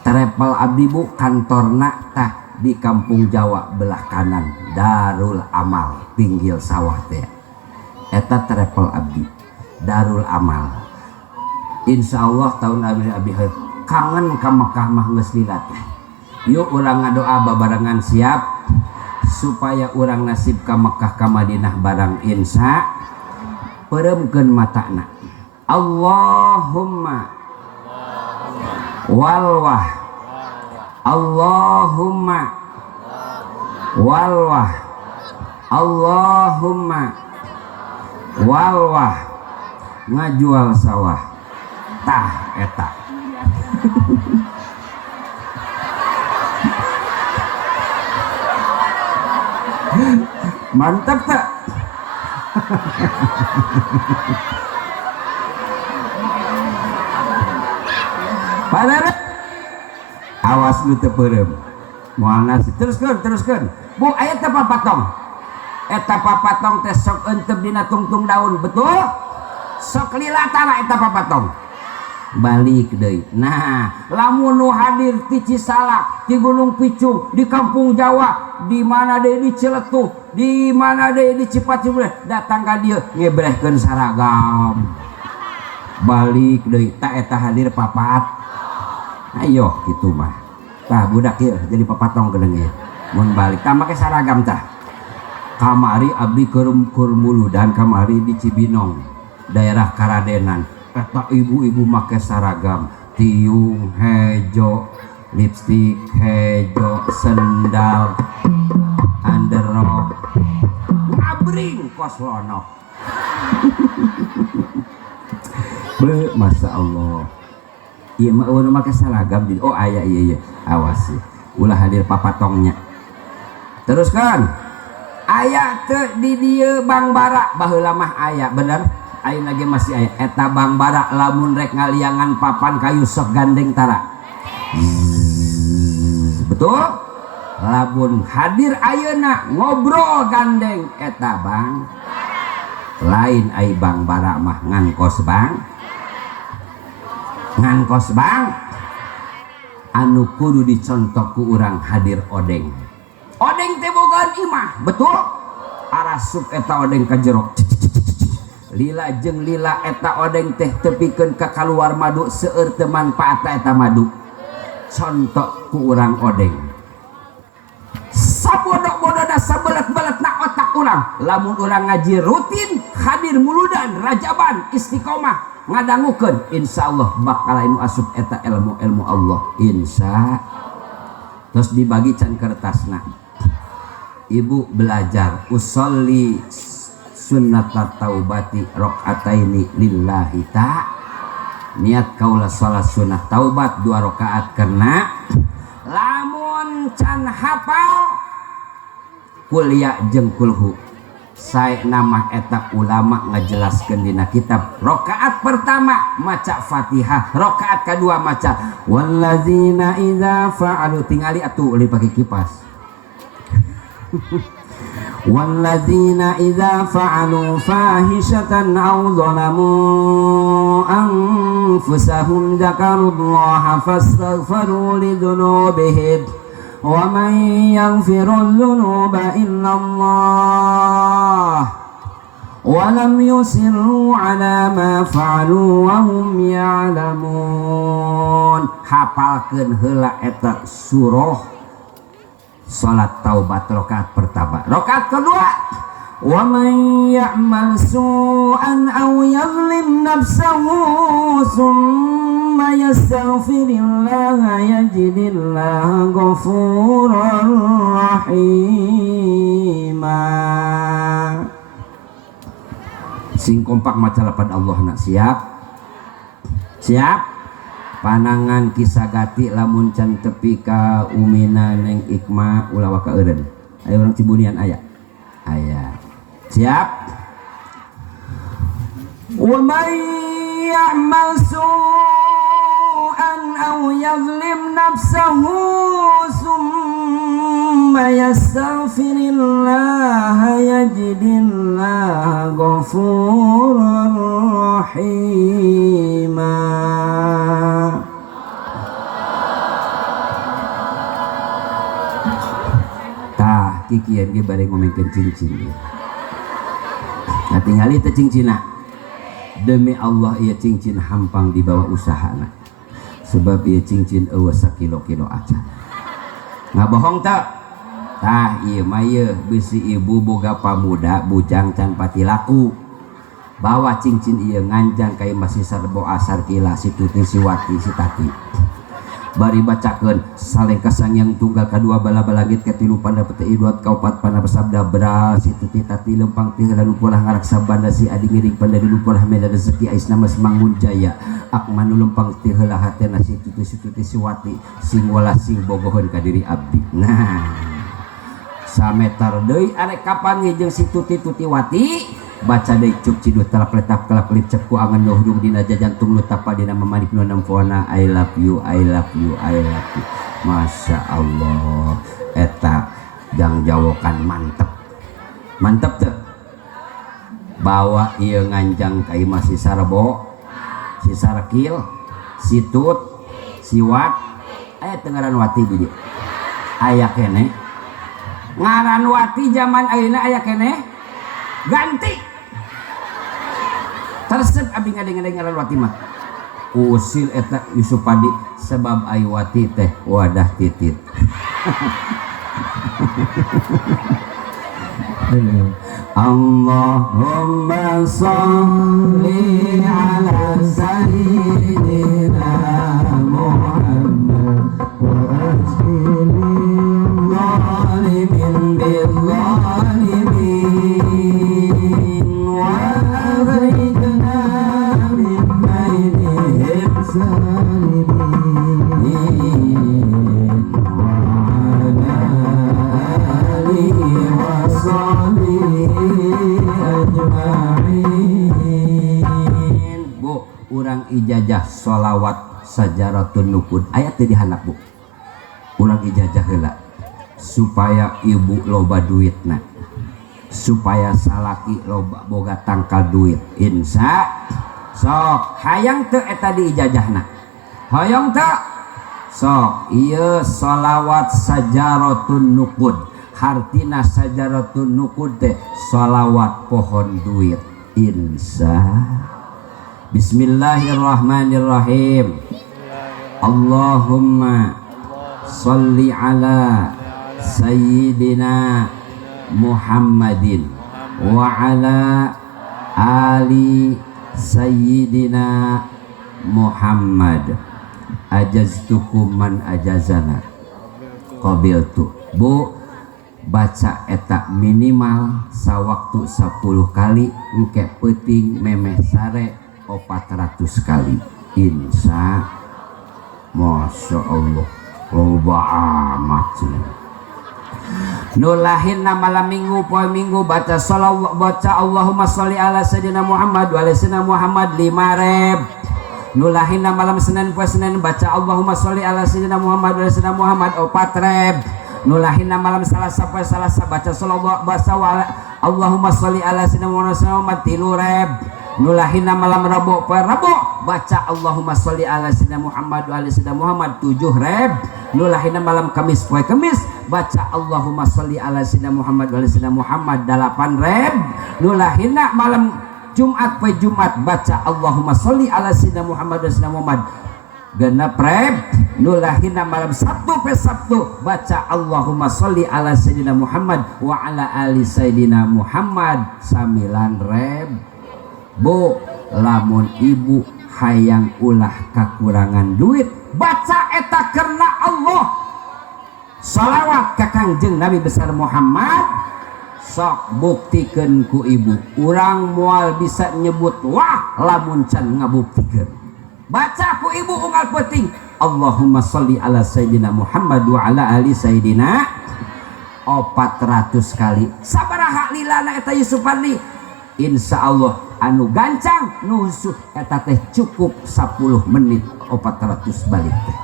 Travel abdi bu kantorna tah di Kampung Jawa belah kanan, Darul Amal pinggir sawah teh. Eta travel abdi Darul Amal. Insya Allah tahun abdi kangen ka Mekah mah geus lila teh. Yuk urang ngadoa babarengan siap supaya urang nasib ka Mekah ka Madinah barang insya. Pereumkeun matana. Allahumma walwah, Allahumma walwah, Allahumma walwah, ngajual sawah tah eta. Mantap tak? Padahal awas lu teu peureum. Moal nasi teruskeun. Bu aya teh papatong. Eta papatong teh sok euteup dina tungtung daun, betul? Sok lilatana eta papatong. Balik deui. Nah, lamun nu hadir ti Cisalak, ti Gunung Picung, di Kampung Jawa, di mana deui di Ciletuh, di mana deui di Cipacuh, datang ka dieu ngebrehkeun saragam. Balik deui ta eta hadir papat. Ayo kitu mah. Tah budak ieu jadi papatong kedeung ieu. Mun balik tah make saragam tah. Kamari abdi keur muludan kamari di Cibinong, daerah Karadenan. Eta ibu-ibu make saragam, tiung hejo, lipstik hejo, sendal, underrok, ngabring kos lonok. Be, masya Allah. Iya mah udah make saragam di. Oh aya iya awas ya. Ulah hadir papatongnya. Teruskan. Aya teu di dieu Bang Bara baheula mah aya bener. Ayeuna ge masih aya eta Bang Bara lamun rek ngaliangan papan kayu sok gandeng tara. Betul? Lamun hadir ayeuna ngobrol gandeng eta Bang. Lain ai Bang Bara mah ngangkos Bang. Ngangkos Bang. Anu kudu dicontoh ku urang hadir odeng. Odeng teh bogaan imah, betul? Arasup eta odeng ka jero. Lila jeung lila eta odeng teh tepikeun ka kaluar madu seueur teu manfaat eta madu. Contoh ku urang odeng. Sabodok-bodona sabelet-beletna otak urang. Lamun urang ngaji rutin, hadir muludan, rajaban, istiqomah, ngadangukeun insyaallah bakal anu asup eta ilmu Allah. Insya. Terus dibagi can kertasna. Ibu belajar usolli sunnatat taubati rakaataini lillahi ta. Niat kaula salat sunnah taubat 2 rakaat karena lamun can hafal kuliah jeung kulhu. Sae nama eta ulama ngajelaskeun dina kitab. Rakaat pertama maca Fatihah, rakaat kedua maca wallazina idza fa'alu, tingali atuh uli pake kipas. Walladzina idza fa'alu fahishatan aw zalamu anfusahum dzakarullaha fastaghfiru lidzunubihim wa man yaghfiru dzunuba illallah wa lam yusirru ala ma fa'alu wa hum ya'lamun. hafalkeun heula eta surah salat taubat rakaat pertama. Rakaat kedua, wa man ya'mal su'an aw yadhlim nafsahu summa yastaghfirillaha yajidillaha ghafurar rahima. Sing kompak maca lapan Allah nak siap? Siap? Panangan kisah gati lamun can tepi ka umina neng ikma ulah ka eureun. Aya urang Cibunian aya. Aya. Siap? Wa may ya'mal su'an aw yadhlim nafsahu summa yastaghfirillaha yajidillaha ghafurar rahima. Tah kikian ge bari ngomongkeun cincin. Nah tinggali teh cincina. Demi Allah ieu cincin hampang di bawah usahana. Sebab ieu cincin eueuh sakilo-kilo acan. Ngabohong teh? Tah ieu mah ieu bisi ibu boga pamuda bujang can pati laku. Bawa cincin ieu nganjang ka masih sarbo asar kila si tuti si wati si tati. Bari bacakeun salengka sangyang tunggal kadua bala-bala langit katilu panda pete iduat kaupat panda bersabda bra si tuti tati lempang tih lalu pulah ngaraksa banda si adi ngiring panda dilu pulah meda rezeki ais nama semangun jaya akmanu lempang tih heula hatena si tuti si wati sing wala sing bogohon ka diri abdi. Nah sametar deui arek kapangi jeung si tuti wati baca deui cuk ciduh talap letap kelap-kelip ceku angan nuhdung dina jantung nu tapa dina mamanik nu nampoana I love you I love you I love you. Masya Allah eta jang jawokan mantep teh bawa ieu nganjang ka imah si sarbo si sarkil si tut si wat aya teu ngaran wati di dieu aya keneh ngaran wati zaman ayeuna aya keneh ganti tersep abdi ngadeng-ngadeng ngaran wati mah usil eta Yusuf Padi sebab ayu wati teh wadah titit. Allahumma sholli ala sayyidina Muhammad wa ajli zalimin bil zalimin wa akhrijna min bainihim salimin wa ala alihi wa sahbihi ajma'in. Bu, urang ijazah sholawat sajaratun nukud ayat di handap bu urang ijazah heula supaya ibu loba duitna supaya salaki loba boga tangkal duit insya sok hayang teu eta di ijazahna hayang teu sok ieu sholawat sajaratun nukud hartina sajaratun nukud teh sholawat pohon duit insya. Bismillahirrahmanirrahim. Allahumma sholli ala sayyidina Muhammadin wa ala ali sayyidina Muhammad ajaztukum man ajazana qabiltu. Bu baca eta minimal sawaktu 10 kali engke peuting memeh sare 400 kali insya. Masya Allah loba amat nulahinna malam minggu poe minggu baca sholawat baca Allahumma sholli ala sayyidina Muhammad wa ala sayyidina Muhammad 5.000 nulahinna malam Senin poe Senin baca Allahumma sholli ala sayyidina Muhammad wa ala sayyidina Muhammad 4.000 nulahinna malam Salasa poe Salasa baca sholawat baca Allahumma sholli ala sayyidina Muhammad 3.000 nulahinna malam Rabu poe Rabu baca Allahumma sholli ala sayyidina Muhammad wa ala sayyidina Muhammad 7.000 nulahinna malam Kamis poe Kamis baca Allahumma sholli ala sayyidina Muhammad wa ala sayyidina Muhammad 8.000 nulahinna malam Jumat poe Jumat baca Allahumma sholli ala sayyidina Muhammad wa ala sayyidina Muhammad genep reb nulahina malam Sabtu pe Sabtu baca Allahumma sholli ala sayyidina Muhammad wa ala ali sayyidina Muhammad 9 reb. Bu, lamun ibu hayang ulah kakurangan duit baca eta karena Allah shalawat ka Kangjeng Nabi besar Muhammad, sok buktikeun ku ibu. Urang moal bisa nyebut wah lamun can ngabuktikeun. Baca ku ibu unggal penting Allahumma sholli ala sayyidina Muhammad wa ala ali sayyidina 400 kali. Sabaraha lilana eta Yusufani? Insyaallah anu gancang nusuh eta teh cukup 10 menit 400 balik teh.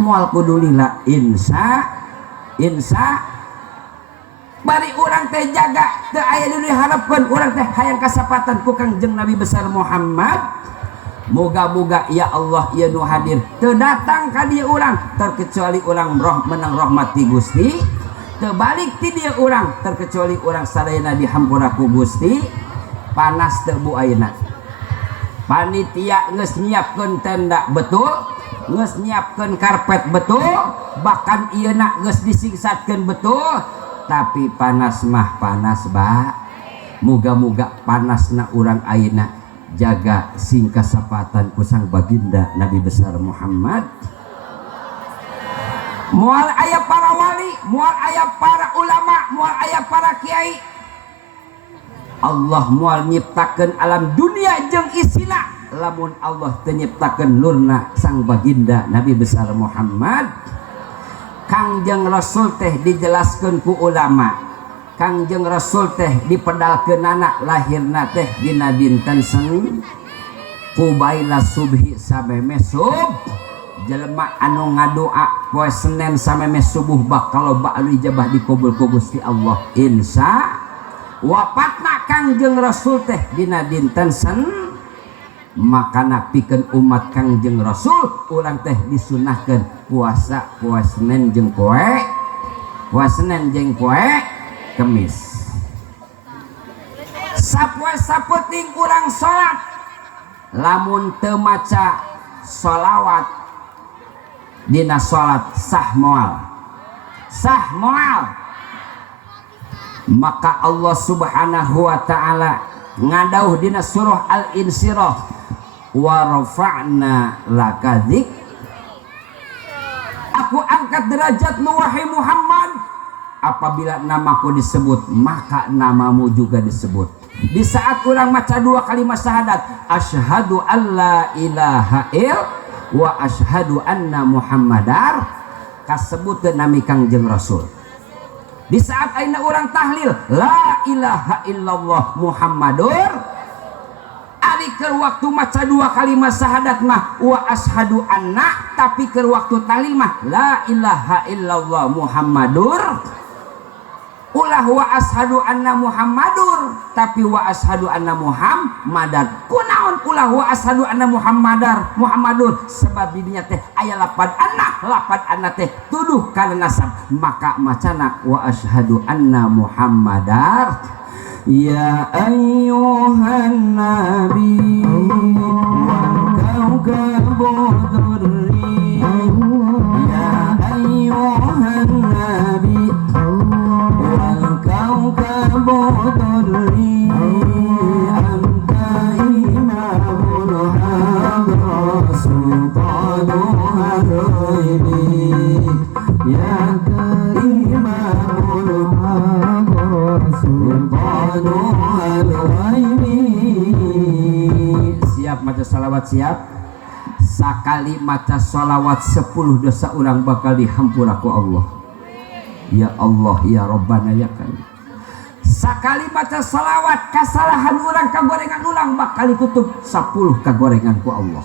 Moal kudu lila insya bari urang teh jaga teu aya nu diharapkeun urang teh hayang kasapatan ku Kangjeng Nabi besar Muhammad. Moga-moga ya Allah ya nu hadir teu datang ka dieu urang terkecuali urang menang rahmat ti Gusti, teu balik ti dieu urang terkecuali urang sadayana dihampura ku Gusti. Panas teu bu ayeuna, panitia geus nyiapkeun tenda betul, geus nyiapkeun karpet betul, bahkan ieuna geus disingsatkeun betul, tapi panas mah panas ba. Muga-muga panasna urang ayeuna jaga singkasapatan ku sang baginda Nabi besar Muhammad. Moal aya para wali, moal aya para ulama, moal aya para kiai. Allah moal nyiptakeun alam dunia jeung isina, lamun Allah teu nyiptakeun nurna sang baginda Nabi besar Muhammad. Kangjeng Rasul teh dijelaskeun ku ulama. Kangjeng Rasul teh dipedalkeunana lahirna teh dina dinten Senin kubaila subhi sameme sub. Jelema anu ngadoa poe Senen sameme subuh bakal loba anu ijabah dikabul ku Gusti Allah. Insya wafatna Kangjeng Rasul teh dina dinten Senin, maka napikeun umat Kangjeng Rasul urang teh disunahkeun puasa poe Senen jeung poe Kemis. Sapoe sapeting urang salat lamun teu maca sholawat dina salat sah moal, maka Allah subhanahu wa ta'ala ngadauh dina surah Al-Insyirah wa rafa'na laka dzikr, aku angkat derajatmu wahai Muhammad. Apabila namaku disebut maka namamu juga disebut. Di saat orang maca 2 kalimat syahadat asyhadu alla ilaha illallah wa asyhadu anna muhammadar kasebut nami Kangjeng Rasul. Di saat ayeuna urang tahlil la ilaha illallah muhammadur, ari keur waktu maca 2 kalimat syahadat mah wa asyhadu anna, tapi keur waktu tahlil mah la ilaha illallah muhammadur. Ulah wa ashadu anna muhammadur, tapi wa ashadu anna muhammadar. Kunaon ulah wa ashadu anna muhammadur, sebab didinya teh aya lapad anna teh tuduh kana nasab, maka macana wa ashadu anna muhammadar. Ya ayyuhan nabi wa kaukabud durri, ya ayyuhan nabi كوكب دري أنت إمام الحضر سلطانها الغيبي يا إمام الحضر سلطانها الغيبي. Siap maca salawat, siap. Sakali maca salawat 10 dosa urang bakal dihampura ku Allah. Ya Allah ya Rabbana ya Karim. Sakali baca salawat kasalahan urang kagorengan ulang bakal ditutup 10 kagorengan ku Allah.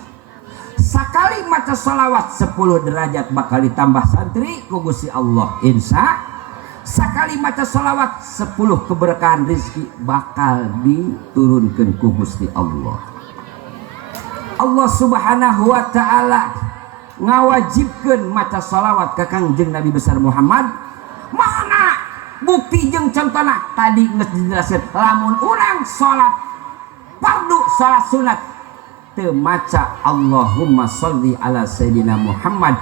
Sakali baca salawat 10 derajat bakal ditambah santri ku Gusti Allah. Insya sakali baca salawat 10 keberkahan rezeki bakal diturunkeun ku Gusti Allah. Allah subhanahu wa ta'ala ngawajibkeun maca salawat ka Kangjeng Nabi besar Muhammad. Mana bukti jeung contohna tadi geus dijelaskeun, lamun urang salat fardu salat sunat teu maca Allahumma sholli ala sayyidina Muhammad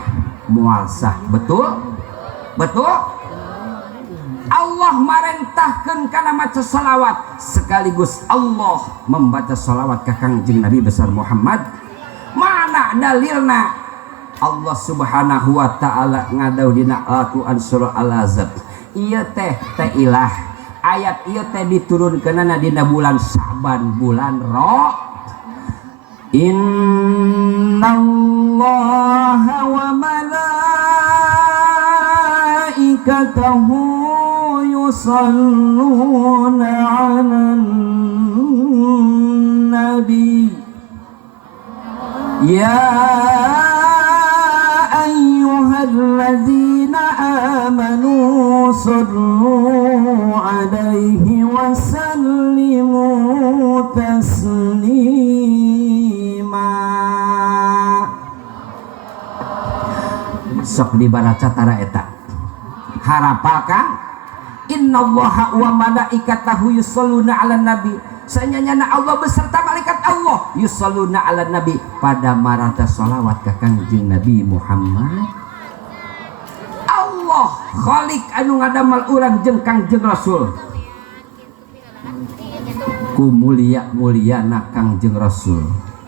moal sah. Betul? Betul? Allah marentahkeun kana maca salawat sekaligus Allah membaca salawat ka Kangjeng Nabi besar Muhammad. Mana dalilna? Allah Subhanahu wa taala ngadau dina Al-Qur'an surah Al-Ahzab. Ieu teh ilah. Ayat ieu teh diturunkeunana dina bulan Sa'ban, bulan Innallaha wa malaikatahu yusalluna 'alan nabi ya ayyuhalladzina amanu sallu 'alaihi wa sallimu taslima. Sok dibaca tara eta harapal kan innallaha wa malaikatahu yusalluna 'alan nabi. Sanyana Allah beserta malaikat Allah yusalluna 'alan nabi pada marata salawat ka Kangjeng Nabi Muhammad. Allah Khalik anu ngadamal urang jeung Kangjeng Rasul ku mulia-muliana Kangjeng Rasul.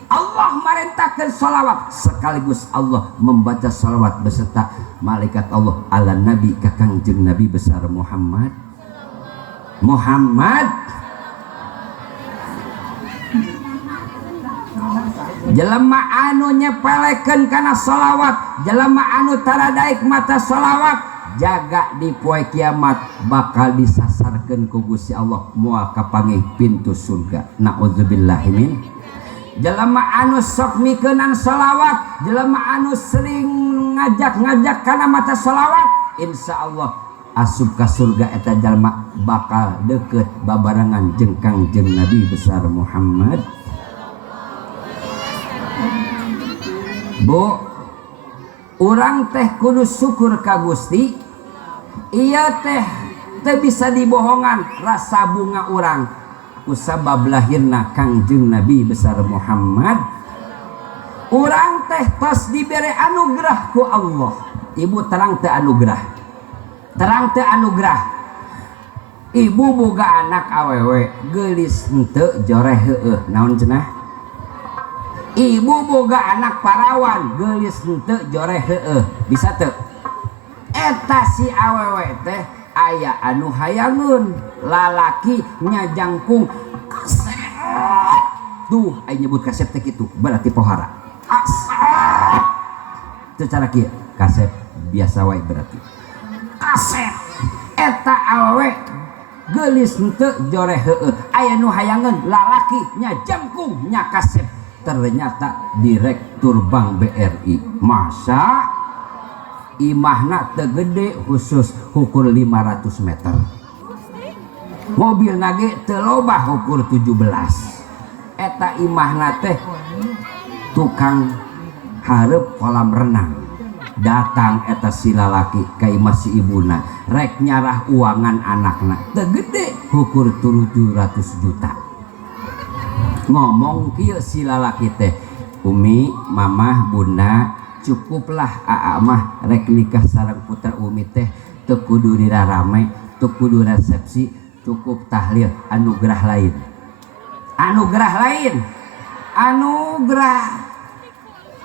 Allah merintahkan salawat sekaligus Allah membaca salawat beserta malaikat Allah ala nabi ka Kangjeng Nabi besar Muhammad. Jelema anu nyepelekeun kana salawat, jelema anu taradaik mata salawat, jaga di poe kiamat bakal disasarkeun ku Gusti Allah moal kapangih pintu surga. Nauzubillahi min. Jelema anu sok mikeunaan salawat, jelema anu sering ngajak kana mata salawat, insyaallah asup ka surga eta jalma bakal deukeut babarengan jeung Kangjeng Nabi besar Muhammad. Bu, urang teh kudu syukur ka Gusti. Iya teh bisa dibohongan rasa bunga urang kusabab lahirna Kangjeng Nabi besar Muhammad. Urang teh tos dibere anugerah ku Allah. Ibu terang teu anugerah. Ibu boga anak awewe geulis henteu joreh heueuh. Naon cenah? Ibu boga anak parawan geulis henteu joreh heueuh. Bisa teu? Eta si awewe teh aya anu hayangeun lalaki nyajangkung kaset. Tuh aya nyebut kaset teh kitu berarti pohara. Kaset. Teu cara kieu kaset biasa wae berarti. Kaset. Eta awewe geulis henteu joreh heueuh. Aya nu hayangeun lalaki nyajangkung nya kaset. Ternyata direktur Bank BRI. Masa imahna teu gede khusus ukur 500 meter. Mobil nage teu loba ukur 17. Eta imahna teh tukang hareup kolam renang. Datang eta si lalaki ka imah si ibuna rek nyarah uangan anakna teu gede ukur 700 juta. Ngomong kieu si lalaki teh, Umi, mamah, bunda, cukuplah aa mah rek nikah sareng putra Umi teh teu kudu dirarame, teu kudu resepsi, cukup tahlil, anugerah lain.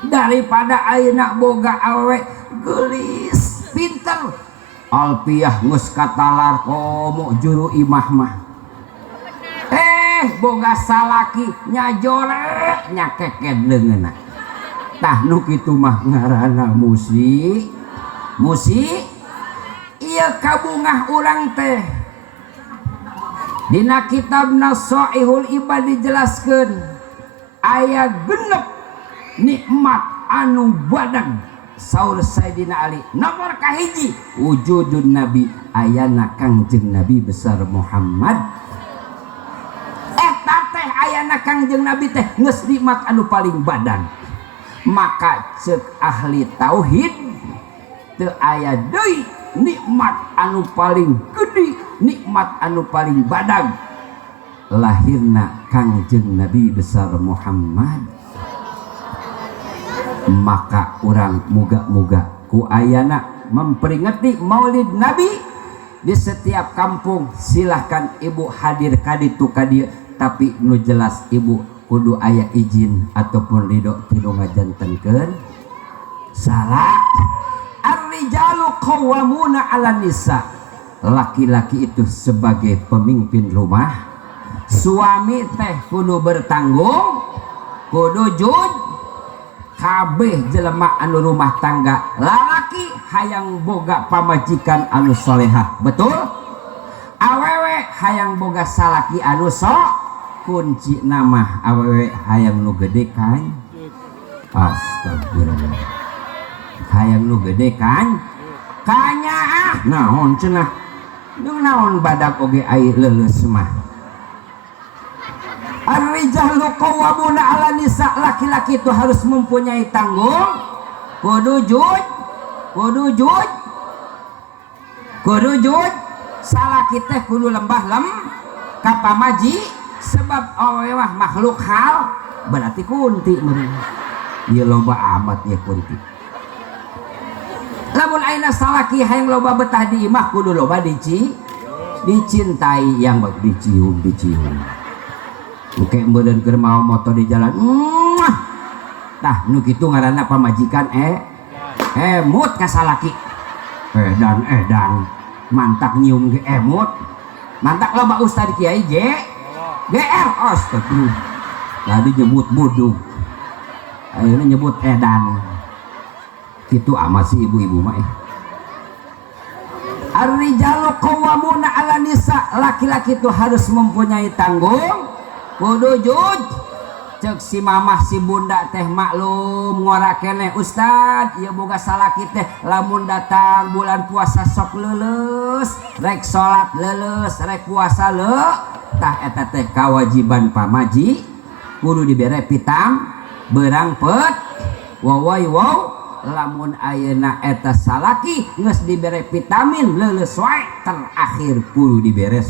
Daripada ayeuna boga awewe geulis pinter. Alpiah geus katalar komo juru imah mah. Boga salaki nyajorek nyakeket leungeunna. Tah nu kitu mah ngaranna musi. Ieu kabungah urang teh. Dina kitabna Shahihul Ibad dijelaskeun aya genep nikmat anu badag. Saur Sayyidina Ali nomor kahiji wujudun Nabi ayana Kangjeng Nabi besar Muhammad. Ayana Kangjeng Nabi teh geus nikmat anu paling badan. Maka ceuk ahli tauhid teu aya deui nikmat anu paling gede, nikmat anu paling badag. Lahirna Kangjeng Nabi besar Muhammad. Maka orang muga-muga ku ayana memperingati Maulid Nabi di setiap kampung. Silahkan ibu hadir kaditu kadieu, tapi nu jelas ibu kudu aya izin ataupun ridho tilu ngajantenkeun salat. Ar-rijalu qawwamuna 'alan nisa. Laki-laki itu sebagai pemimpin rumah. Suami teh kudu bertanggung, kudu jujur. Kabeh jelema anu rumah tangga lalaki hayang boga pamajikan anu solehah, betul? Awewe hayang boga salaki anu sok. Kunci nama awewe hayang nu gede kan? Astagfirullah. Hayang nu gede kan? Kanya ah naon cenah? Nu naon badak oge ai leuleus mah. Ar-rijalu qawwamuna 'ala nisa. Laki-laki itu harus mempunyai tanggung, kudu jujur, kudu jujur. Salaki teh kudu lembah lem ka pamaji, sebab awewe mah makhluk hal, berarti kunti meureun. Ieu loba amat ya kunti. Lamun ayeuna salaki hayang loba betah di imah kudu loba dicintai, yang bak dicium. Oke, meureun keur mau moto di jalan. Tah nu kitu ngaranna pamajikan emut ka salaki. Edan mantak nyium ge emut. Mantak loba ustad kiai GR astagfirullah. Tadi nyebut budug. Ayeuna nyebut edan. Kitu amat si ibu-ibu mah. Ar-rijalu qawwamuna 'ala nisa. Laki-laki itu harus mempunyai tanggung, kudu jujur. Cek si mamah si bunda teh maklum ngora keneh ustad, ieu boga salaki teh lamun datang bulan puasa sok leuleus, rek salat leuleus, rek puasa tah eta teh kawajiban pamaji kudu dibere pitam beurang pet wow. Lamun ayeuna eta salaki geus dibere vitamin leuleus wae, terakhir kudu dibere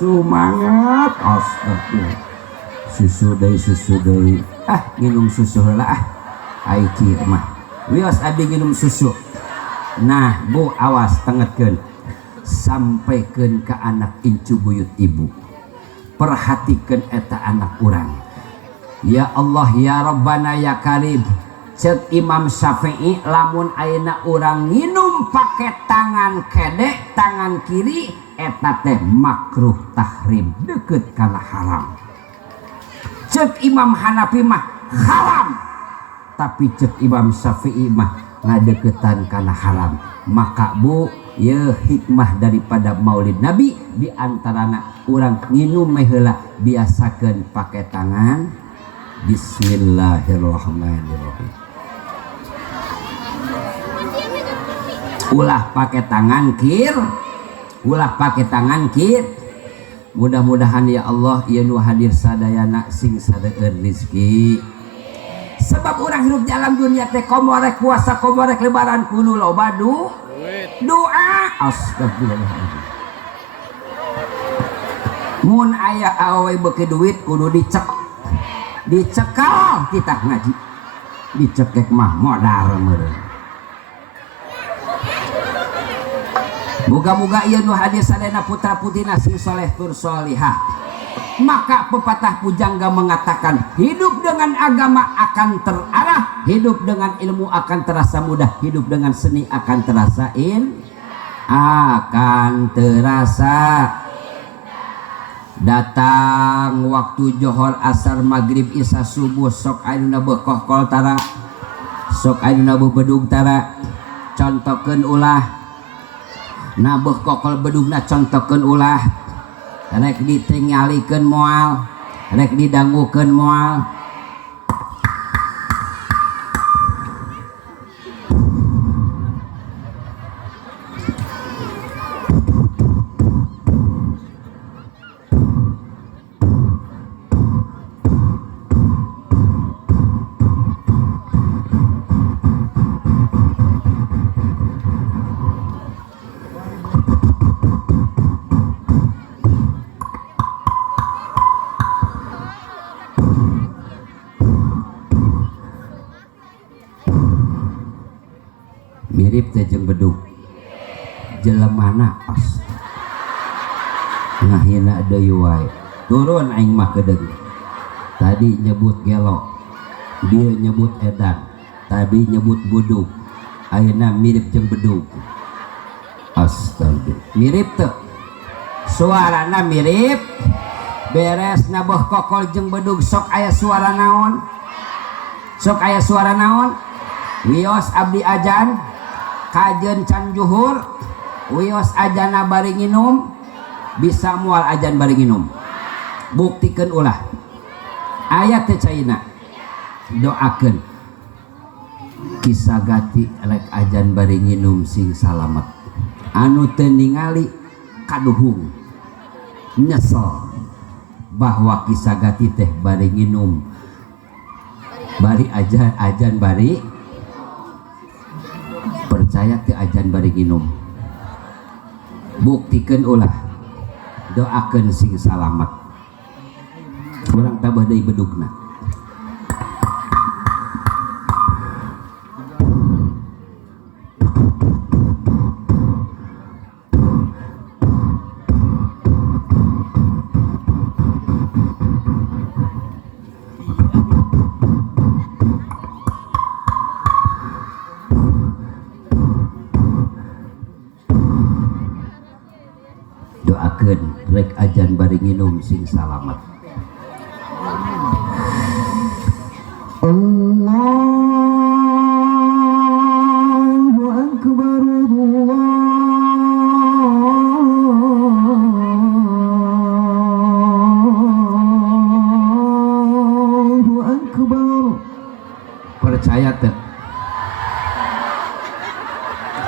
sumangat. Astagfirullah. Susu deui minum susu heula ai kieu mah wios abdi minum susu. Nah bu, awas tengetkeun, sampaikeun ka anak incu buyut ibu, perhatikeun eta anak urang. Ya Allah ya Rabbana ya Karim. Cek Imam Syafi'i, lamun ayeuna urang nginum pake tangan kedek, tangan kiri, eta teh makruh tahrim, deukeut kana haram. Cek Imam Hanafi mah haram, tapi cek Imam Syafi'i mah ngadeuketan kana haram. Maka bu, ye hikmah daripada Maulid Nabi diantarana urang nginum meh heula biasakeun pake tangan. Bismillahirrahmanirrahim. Ulah pakai tangan kir, mudah-mudahan ya Allah ieu nu hadir sadayana sing sadeueun rezeki. Sebab urang hirup di alam dunia teh komorek puasa, komorek lebaran kudu loba doa. Astagfirullahaladzim. Mun aya awewe beuki duit kudu dicekal titah ngaji, dicekek mah modal meureun. Moga-moga ieu nu hadir sadayana putra putrina sing soleh tur solihah. Maka pepatah pujangga mengatakan, hidup dengan agama akan terarah, hidup dengan ilmu akan terasa mudah, hidup dengan seni akan terasa datang waktu johor asar maghrib isya subuh sok ayeuna beukoh kol tara, sok ayeuna bedug tara, contokeun ulah. Nah beukoh bedugna contokeun ulah, rek ditingalikeun moal, rek didangukeun moal. mirip teh jeung bedug jelemana pas ngahina deui wae turun aing mah kedeung tadi nyebut gelo dia nyebut edan tadi nyebut budug ayeuna mirip jeung bedug astaga mirip teu suarana mirip beres nabuh kokol jeung bedug sok aya suara naon wios abdi ajan kajen can juhur wios ajana bari nginum bisa mual ajan bari nginum buktikeun ulah ayat teh caina doakeun kisagati rek ajan bari nginum sing salamet anu teu ningali kaduhung nyesel bahwa kisagati teh bari nginum bari ajan bari percaya ke ajan bari nginum buktikeun ulah doakeun sing salamet urang tabah deui bedugna doakeun rek ajan bari nginum sing salamet Allahu akbar Allahu akbar percaya teu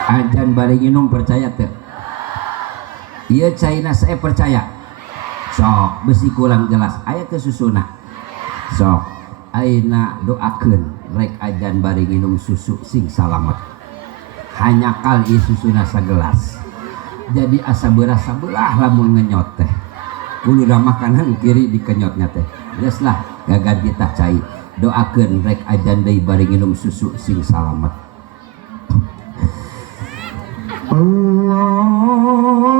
ajan bari nginum percaya teu ieu caina saya percaya sok besi kurang jelas aya teu susuna sok ayeuna doakeun rek ajan bari nginum susu sing salamet hanya kal ieu susuna sagelas jadi asa beurah-beurah lamun ngenyot teh kuluna makanan kiri dikenyotnya teh geus lah gaganti tah cai doakeun rek ajan deui bari nginum susu sing salamet Allahu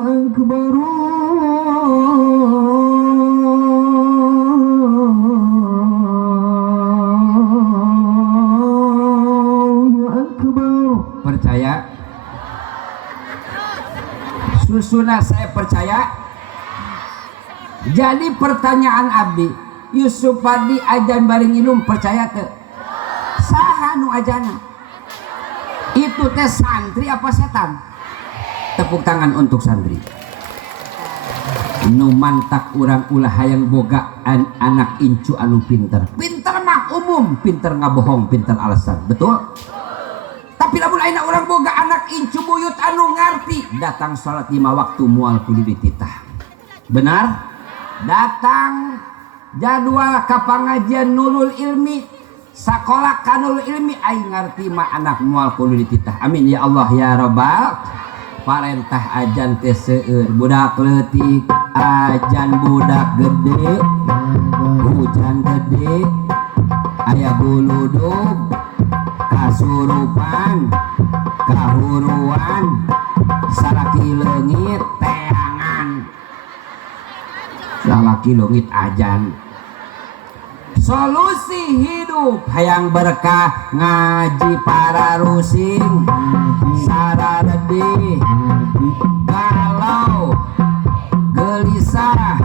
akbar Allahu akbar percaya susuna saya percaya jadi pertanyaan abdi Yusuf Padi ajan bari nginum percaya teu saha nu ajana itu teh santri apa setan tepuk tangan untuk santri nu mantak urang ulah hayang boga anak incu anu pinter mah umum pinter ngabohong pinter alasan betul tapi lamun ayeuna urang boga anak incu buyut anu ngarti datang salat 5 waktu moal kudu dititah benar datang jadwal ka pangajian Nurul Ilmi sakola kanul ilmi aing ngarti mah anak moal kudu dititah amin ya Allah ya Rabbal parentah ajan teh seueur budak leutik ajan budak gede hujan gede aya buludug kasurupan kahuruan salaki leungit teangan salaki leungit ajan solusi hidup hayang berkah ngaji para rusing saradedi galau gelisah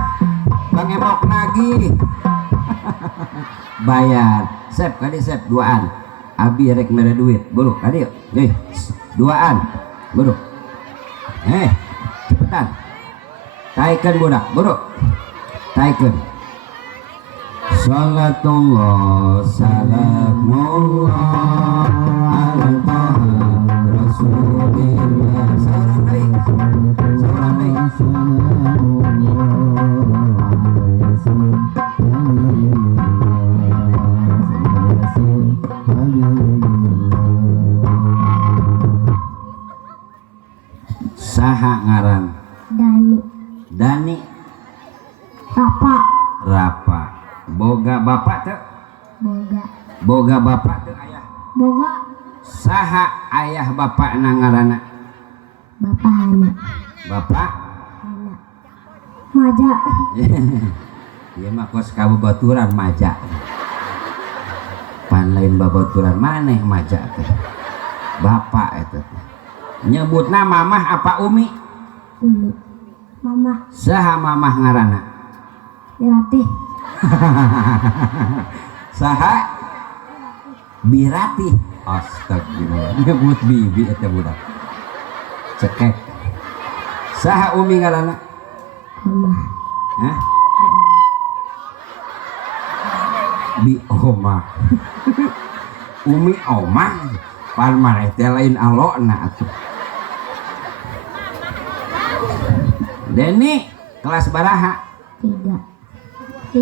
bangemok nagih bayar sep kali sep duaan abi rek mere duit bulu kali yuk duaan bulu cepetan taikeun budak bulu taikeun Salatullah salamullah ala taha rasulillah saha ngaran Dani Rapa boga bapak teu boga bapak teu ayah Boga. Saha ayah bapak nangarana? Bapak Hana. Bapak? Hana. Maja. Iya mah kos kababaturan maja. Pan lain babaturan maneh maja teh. Bapak eta teh. Nyebutna mamah apa umi? Umi. Mama. Saha mamah ngaranna? Irati. Saha? Birati. Astagfirullah. Nyebut bibi eta budak. Cekek. Saha umi ngaranna? Mama. Hah? Bi oma. Umi oma. Pan mareh teh lain alona atuh. Deni kelas baraha? 3.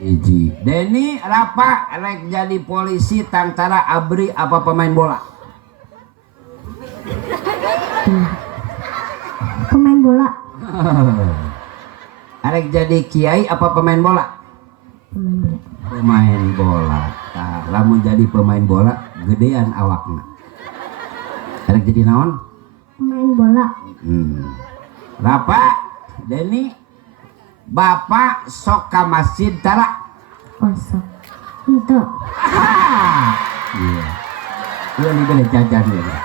Hiji. Deni Rapa rek jadi polisi tantara abri apa pemain bola? Pemain bola. Rek jadi kiai apa pemain bola? Pemain bola. Pemain bola. Nah, lamun jadi pemain bola gedean awakna. Rek jadi naon? Pemain bola. Rapa, Deni, bapak sok ka masjid tara? Kosong. Itu. Iya. Iya nih boleh jajan ya.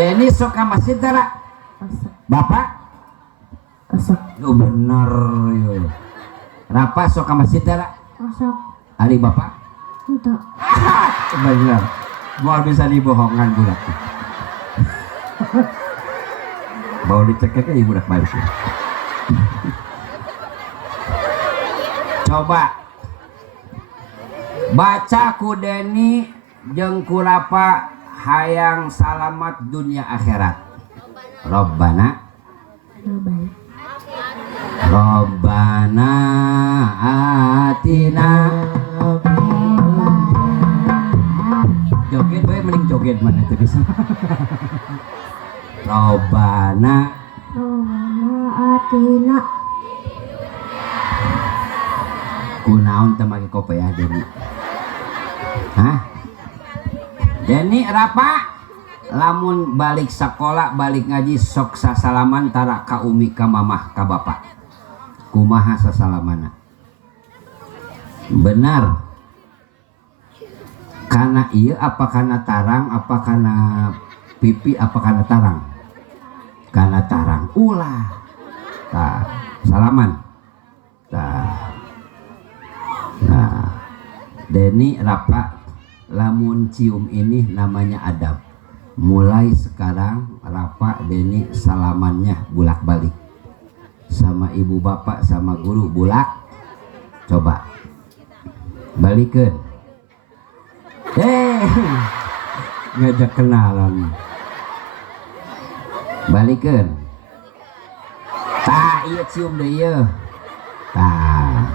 Deni sok ka masjid tara? Kosong. Bapak? Kosong. Lu bener yo. Rapa sok ka masjid tara? Kosong. Ali bapak? Itu. Bener. Mau bisa dibohongan budak. Mau dicekek ibu budak balik. Coba baca ku Deni jeung ku Rapa hayang salamat dunia akhirat. Robbana Robbana atina. Joget bae mending joget mana teh bisa. Robbana atina. Kunaon teh make kopiah Deni? Hah? Deni Rapa lamun balik sekolah balik ngaji sok sasalaman tara ka umi ka mamah ka bapak. Kumaha sasalamana? Benar. Kana ieu apa kana tarang apa kana pipi apa kana tarang? Kana tarang. Ulah. Tah, salaman. Tah. Nah, Deni Rapa lamun cium ini namanya adab. Mulai sekarang Rapa Deni salamannya bulak-balik. Sama ibu bapak sama guru bulak. Coba. Balikeun. Ngajak kenalan. Balikeun. Tah, ieu cium deui ieu. Tah.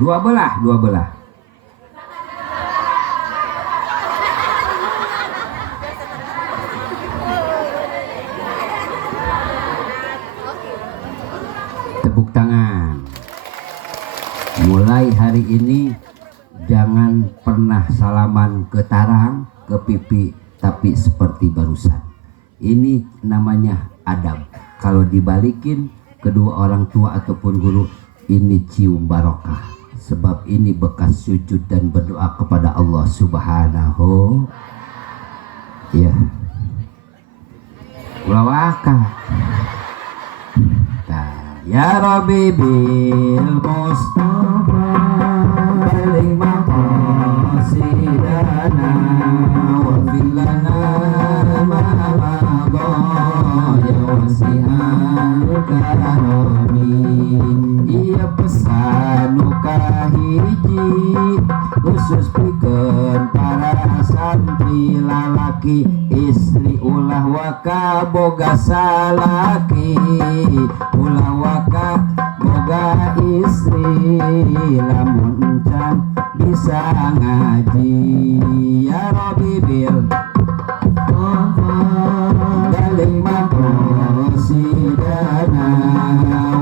Dua belah. Tepuk tangan. Mulai hari ini jangan pernah salaman ke tarang, ke pipi, tapi seperti barusan. Ini namanya adab. Kalau dibalikin kedua orang tua ataupun guru, ini cium barokah. Sebab ini bekas sujud dan berdoa kepada Allah Subhanahu. Ya. Ulawaka. Ya Rabbi bil Mustafa lima qasidana wa filana ma ya wasi'al karami. Ia pesanuka hiji khusus pikeun para santri lalaki istri ulah waka boga salaki ulah waka boga istri lamun can bisa ngaji. Ya Rabbi bil daling makosidana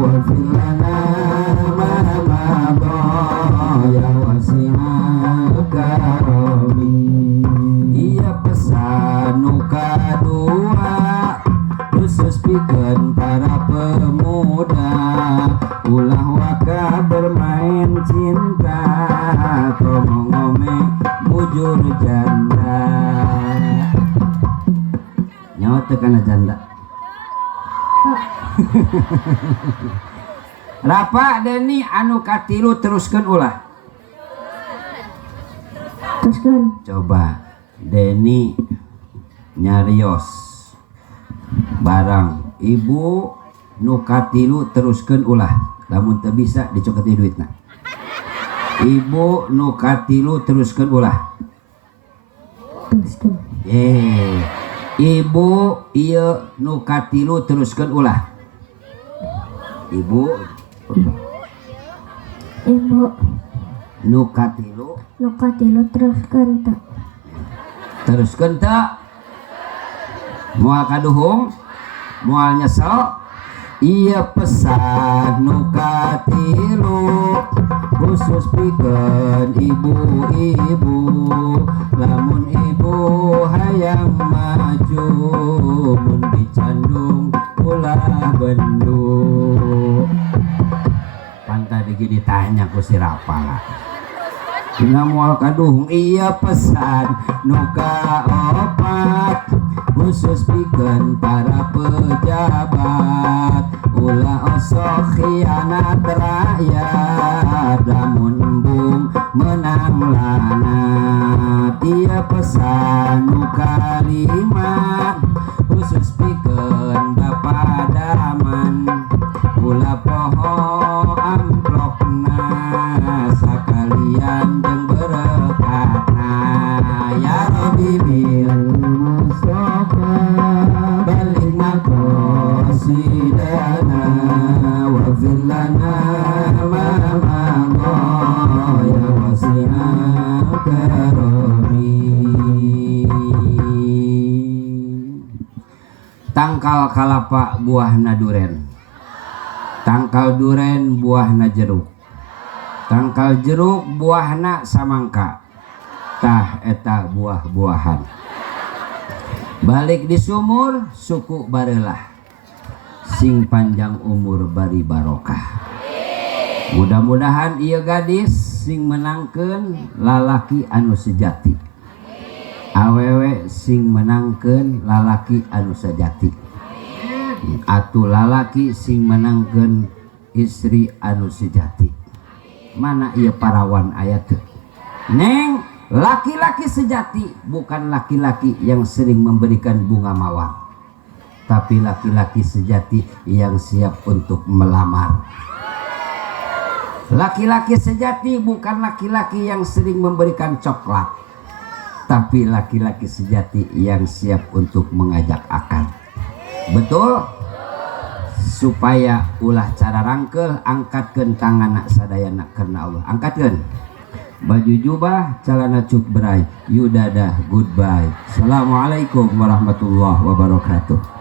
wa filana ma cinta ngomong-ngome bujur janda nyawa tekana janda Rapa Deni anu katilu teruskan ulah teruskan coba Deni nyarios barang ibu nu katilu teruskan ulah lamun teu bisa dicoketi duitna ibu nu katilu teruskan ulah teruskan ibu ieu nu katilu teruskan ulah ibu ibu nu katilu lokatilu teruskan tak teruskan tak moal kaduhung moal nyesel iya pesan nu katilu khusus pikeun ibu-ibu lamun ibu hayang maju mun dicandung ulah bendung pan tadi ditanya ku si Rapa dina moal kaduhung iya pesan nu kaopat khusus pikeun para pejabat ulah osok khianat rakyat lamun embung menang lanat ieu pesan nu kalima khusus pikeun bapa daman ulah poho amplopna sakalian jeung berkatna ya Rabbi bil mustafa baligna qasidana wa fillana ma ya wasi'a karami tangkal kalapa buahna duren tangkal duren buahna jeruk tangkal jeruk buahna samangka tah eta buah-buahan balik di sumur suku barelah sing panjang umur bari barokah mudah-mudahan ieu gadis sing menangkeun lalaki anu sejati awewe sing menangkeun lalaki anu sejati atuh lalaki sing menangkeun istri anu sejati mana ieu parawan ayat teu neng laki-laki sejati bukan laki-laki yang sering memberikan bunga mawar tapi laki-laki sejati yang siap untuk melamar laki-laki sejati bukan laki-laki yang sering memberikan coklat tapi laki-laki sejati yang siap untuk mengajak akad betul supaya ulah cara rangkel angkatkeun tanganna sadayana karena Allah angkatkeun baju jubah celana cuk berai yudadah goodbye assalamualaikum warahmatullahi wabarakatuh.